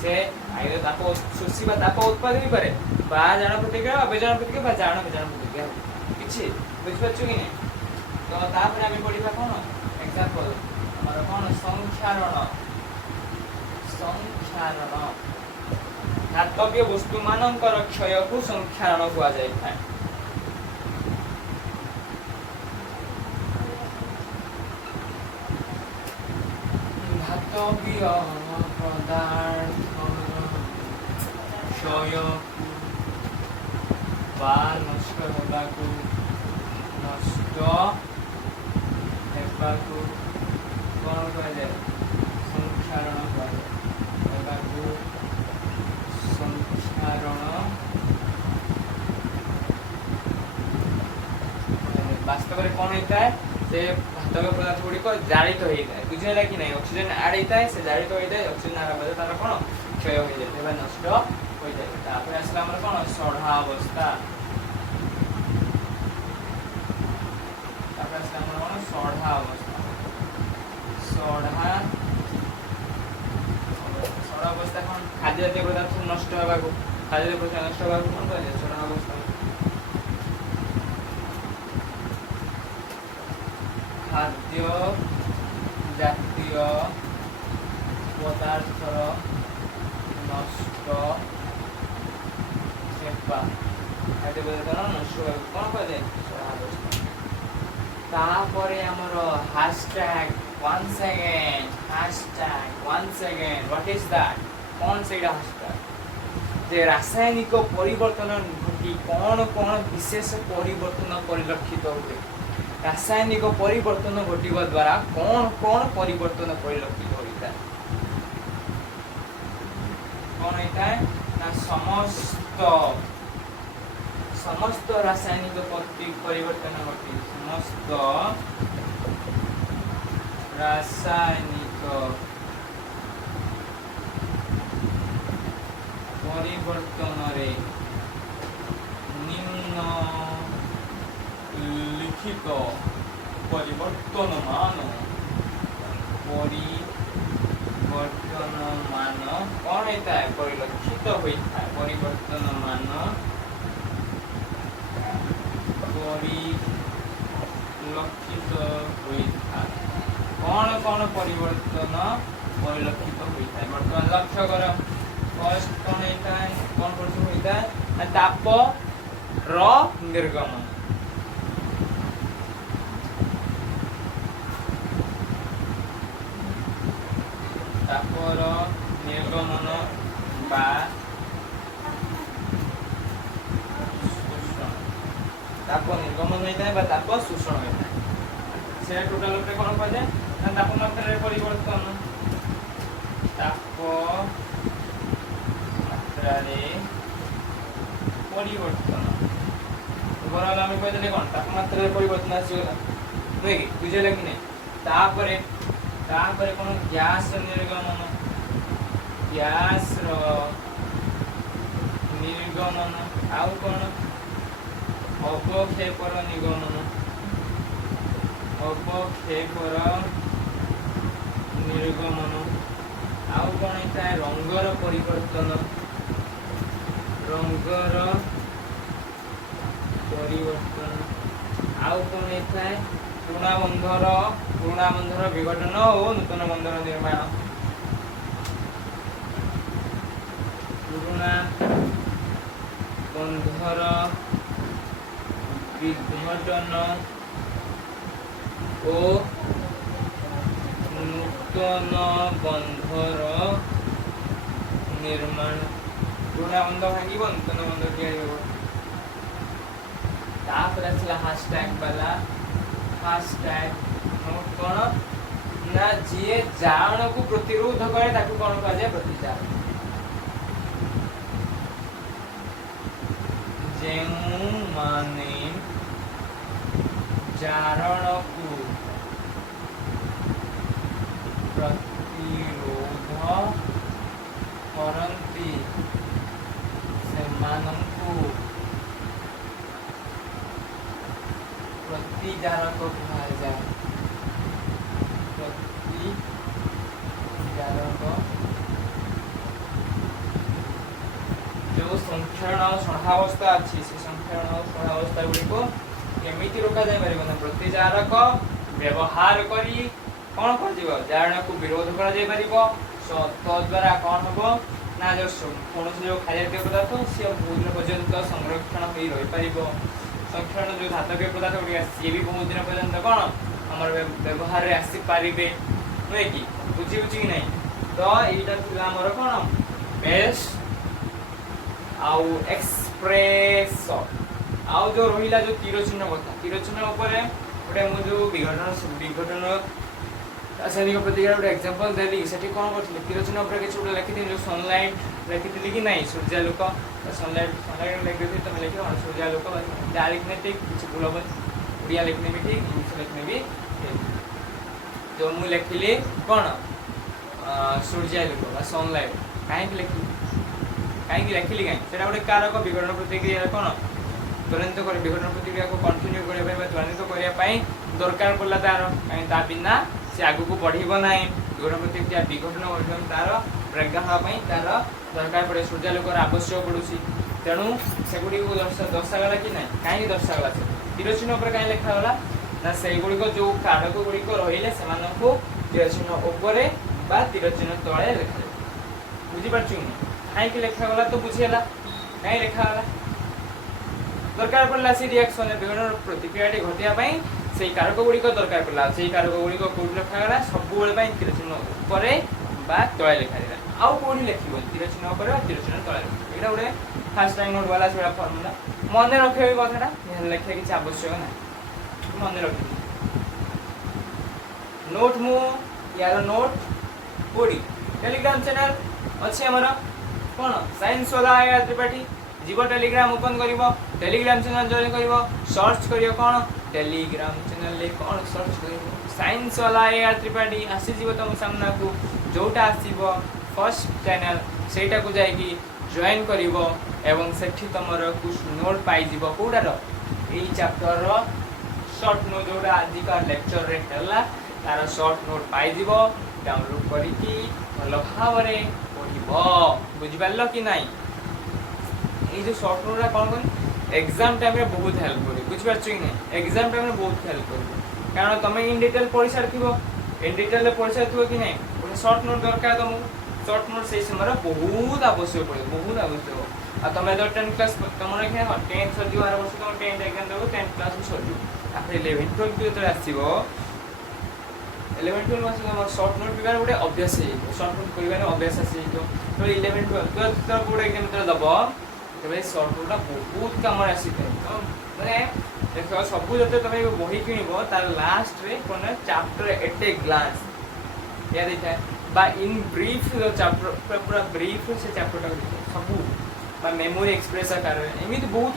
से आइले ताप शोषी बा ताप उत्पादित होई पारे बा जाण प्रतिक्रिया बा विजाण प्रतिक्रिया बा जाण विजाण प्रतिक्रिया किछि बुझ पाछो कि नै तो तापर आमे पढिबा कोन एग्जांपल हमर कोन संख्यारण धातव्य वस्तु मानकर क्षय को संख्यारण हुआ जाए धातव्य पदार्थ क्षय बा नष्ट होबाकू नष्ट हेबाकू कौन कह जाए संख्यारण हुआ जाए संख्यारण वास्तव में कौन होता है से धातव्य पदार्थ गुड़िक जालित होता है बुझेगा कि नहीं ऑक्सीजन ऐड होता है से जालित होता है ऑक्सीजन आने बाद तार कौन क्षय हो जाए है नष्ट हो जाए तापर आसला हमर कौन सढ़ा अवस्था तापर आसला हमर कौन सढ़ा अवस्था सढ़ा अवस्था कौन खाद्य जातीय पदार्थ नष्ट होगा खाद्य जातीय पदार्थ नष्ट होगा कौन कहले सढ़ा अवस्था खाद्य जातीय पदार्थर नष्ट हेबा खाद्य पदार्थ नष्ट होगा कौन कहले सढ़ा अवस्था तापरे हमर hashtag once again what is that कौन से हैशटैग जे रासायनिक परिवर्तन घटी कौन कौन विशेष परिवर्तन परिलक्षित हुए रासायनिक परिवर्तन घटिबा द्वारा कौन कौन परिवर्तन परिलक्षित होता है कौन होता है ना समस्त रासायनिक परिवर्तन घटी समस्त रासायनिक परिवर्तन रे निम्न लिखित परिवर्तन मान कौन होता है परिलक्षित होता है परिवर्तन मान परिलक्षित होता है कौन कौन परिवर्तन परिलक्षित होता है बर्तमान लक्ष्य कर फर्स्ट कौन होता है कौन परिवर्तन होता है ताप र निर्गमन तापर निर्गमन बा शोषण ताप निर्गमन होता है ताप शोषण होता है से टोटल पे कौन कह जाए तापमात्रा रे परिवर्तन तापमात्रा रे परिवर्तन ओवरऑल हम कह देले कौन तापमात्रा रे परिवर्तन आसीगला नहीं कि बुझेला कि नहीं तापरे कौन गैस निर्गमन गैस रो निर्गमन आउ कौन अवक्षेपर निर्गमन अवक्षेपर निर्गमन आउ कौन होता है रंगर परिवर्तन आउ कौन होता है पुराना बंधर विघटन और नूतन बंधर निर्माण पुराना बंधर विघटन और नूतन बंधर निर्माण पुराना बंध भांगी नूतन बंध या हैशटैग वाला हैशटैग कौन ना जी जाण को प्रतिरोध करे ताकू कौन कह जाए प्रतिजार जेउ माने जारण को प्रतिरोध करंती से मानंकु प्रतिजारक कुहाଯାଏ। प्रतिजारक जो संक्षरण और सहावस्था अच्छी से संक्षरण और सहावस्था गुड़ी को केमिति रोका जाय परिबो ना प्रतिजारक व्यवहार करी कोन कर जीव जारण को विरोध करा जाय परिबो तो द्वारा कोन हबो ना जो कोन जो खाद्य पदार्थ से बहुत दिन पर्यंत संरक्षण होई रहि परिबो। संरक्षण जो धातव्य पदार्थ गुड़ी से भी बहुत दिन पर्यंत कोन हमर व्यवहार रे आसी पारिबे नै कि बुझी बुझी कि नै। तो एटा थिला हमर कोन बेस आउ एक्सप्रेस आउ जो रहिला जो तीर चिन्ह कथा तीर चिन्ह ऊपर गोटे मु जो विघटन रासायनिक प्रतिक्रिया गोटे एग्जांपल देली सेठी कोन करथि तीर चिन्ह ऊपर किछ गोटे लिखि जो सनलाइट लिखि कि नहीं सूर्यालोक सनलाइट लिखि तो मैं लिखि सूर्यालोक डायरेक्टनेटिक किछ भूल हो उड़िया लिखने भी ठीक इंग्लिश लिखने भी ठीक जो मु लिखिली कोन सूर्यालोक बा सनलाइट काहे लिखि कहीं लिखिली कहीं से गोटे कारक विघटन प्रतिक्रिया कौन त्वरित कर विघटन प्रतिक्रिया को कंटिन्यू करने त्वरित करने दरकार पड़ा तार कहीं बिना से आग को बढ़ो ना विघटन प्रतिक्रिया विघटन तार प्रज्ञान तार दरकार पड़े सूर्यालोक आवश्यक पड़ूसी तेणु सेगुड़ी दर्शागला कि ना कहीं दर्शागला तीर चिन्ह पर कहीं लिखागला ना से गुड़िक जो कारक गुड़िक रही से तीर चिन्ह उपर बा तीर चिन्ह तले लिखा बुझीपार कहीं लिखागला तो बुझीगला कहीं लिखागला दरकार पड़ा से रिएक्शन विघटन प्रतिक्रिया घटिया से कारक गुड़िक दरकार पड़ा से कारक गुड़िक कौट लिखागला सब तीर चिन्ह उपर बा तले लिखा आउ कौटी लिख तीर चिन्ह उपर तीर चिन्ह तले यहाँ गोटे फास्ट टाइम नोट वाला से फर्मुला मन रखे कथा लिखा किसी आवश्यक ना मन रख नोट मु यार नोट कोडी टेलीग्राम चैनल अच्छे हमारा कौन साइंस वाला आया त्रिपाठी जीव टेलीग्राम ओपन करिवो टेलीग्राम चैनल जॉइन करिवो सर्च करियो कौन टेलीग्राम चैनल ले कौन सर्च करिवो साइंस वाला आया त्रिपाठी आसी जीव तुम सामना को जोटा आसीबो फर्स्ट चैनल सेटा को जाईकी जॉइन करिवो एवं सेठी तमर कुछ नोट पाई जीवो कोडार ए चैप्टर रो शॉर्ट नोट जोटा आज का लेक्चर रे हला तार शॉर्ट नोट पाई जीवो डाउनलोड करिकी भलो भावरे बुझी पार कि ना ये जो शॉर्ट नोट कौन कर एग्जाम टाइम रे बहुत हेल्प करे बुझिपार कि नहीं एग्जाम टाइम रे बहुत हेल्प करे कारण तुम इन डिटेल पढ़ी सारी इन डिटेल पढ़ी सारी कि नहीं गोटे शॉर्ट नोट दरकार तुमको शॉर्ट नोट से समय बहुत आवश्यक पड़े बहुत आवश्यक आ तुम जो 10th क्लास तुम 10th सर आर वर्ष तुम 10th एग्जाम देव 10th क्लास सर 11 12 जो आसो 11 12 मास शॉर्ट नोट पीबार गोटे अभ्यास शॉर्ट नोट कर अभ्यास आसी तो 11 12 तो गोटे एग्जाम जो दब तेज शॉर्ट नोटा बहुत कम आसी मैंने देख सब जो तुम बही किणव तार लास्ट रे कौन चैप्टर एट ए ग्लांस या देखा बा इन ब्रीफ जो चैप्टर पूरा ब्रीफ से चैप्टर सब मेमोरी एक्सप्रेस आकार एमती बहुत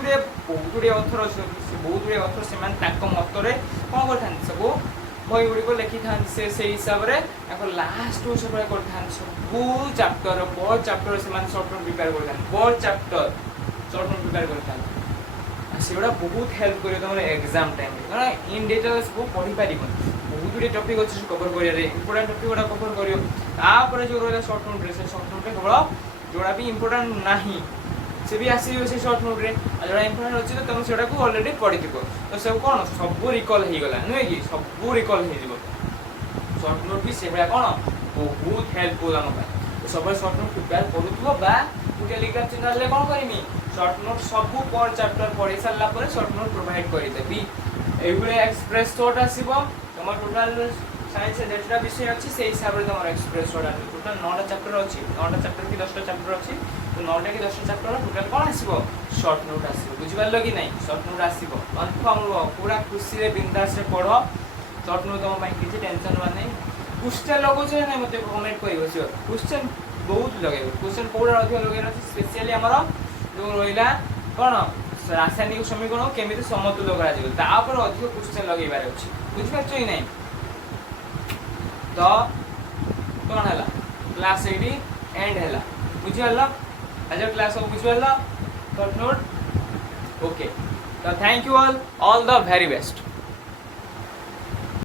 गुड़े अथर अच्छे बहुत गुड़े अथर से मतरे कौन कर सब बही गुड़िक लिखि था से हिसाब से लास्ट सब कर सबू चैप्टर बड़ चैप्टर से शॉर्ट नोट प्रिपेयर कर बड़ चैप्टर शॉर्ट नोट प्रिपेयर कर सेगुड़ा बहुत हेल्प कर तुम एग्जाम टाइम कारण इन डिटेल्स को पढ़ी पार बहुत गुड टपिक अच्छे कवर कर इंपोर्टाट टपिक गुड़ा कवर कर जो रहा शॉर्ट नोट से शॉर्ट नोट केवल जोड़ा भी इंपोर्टाट ना से भी आस शॉर्ट नोट रे जो इंपोर्टाट अच्छे तो तुम से अलरेडी पढ़ी तो सब कौन सब रिकल हो गला नुहे कि सब रिकल हो शॉर्ट नोट भी से कौन बहुत हेल्पफुल आम सब शॉर्ट नोट प्रिपेयर करूँ टेलीग्राम चैनल कौन करमी शॉर्ट नोट सब पर चैप्टर पढ़ी सारा शॉर्ट नोट प्रोवाइड करदेवी ये एक्सप्रेस थॉट आसो तुम टोटाल साइंस जेटा विषय अच्छी से हिसाब से तुम एक्सप्रेस थॉट आस टोटाल 9टा चैप्टर अच्छी 9टा चैप्टर कि 10टा चैप्टर अच्छी तो 9टा कि 10टा चैप्टर टोटाल कौन आसो शॉर्ट नोट आसो बुझिपार कि नहीं शॉर्ट नोट आसो कन्फर्म रुह पूरा खुशी बिंदास पढ़ शॉर्ट नोट तुम किसी टेंशन हुआ नहीं क्वेश्चन लगो ना मत कमेंट कर क्वेश्चन बहुत लगे क्वेश्चन कौटा अधिक लगे स्पेशली आम जो रहा कौन रासायनिक समीकरण केमी समतुल्य कर अधिक क्वेश्चन लगेबार अच्छे बुझिपार कि नहीं तो कौन है क्लास ये एंड है बुझीपार आज क्लास सब बुझीपार शॉर्ट नोट ओके तो thank you all the very best.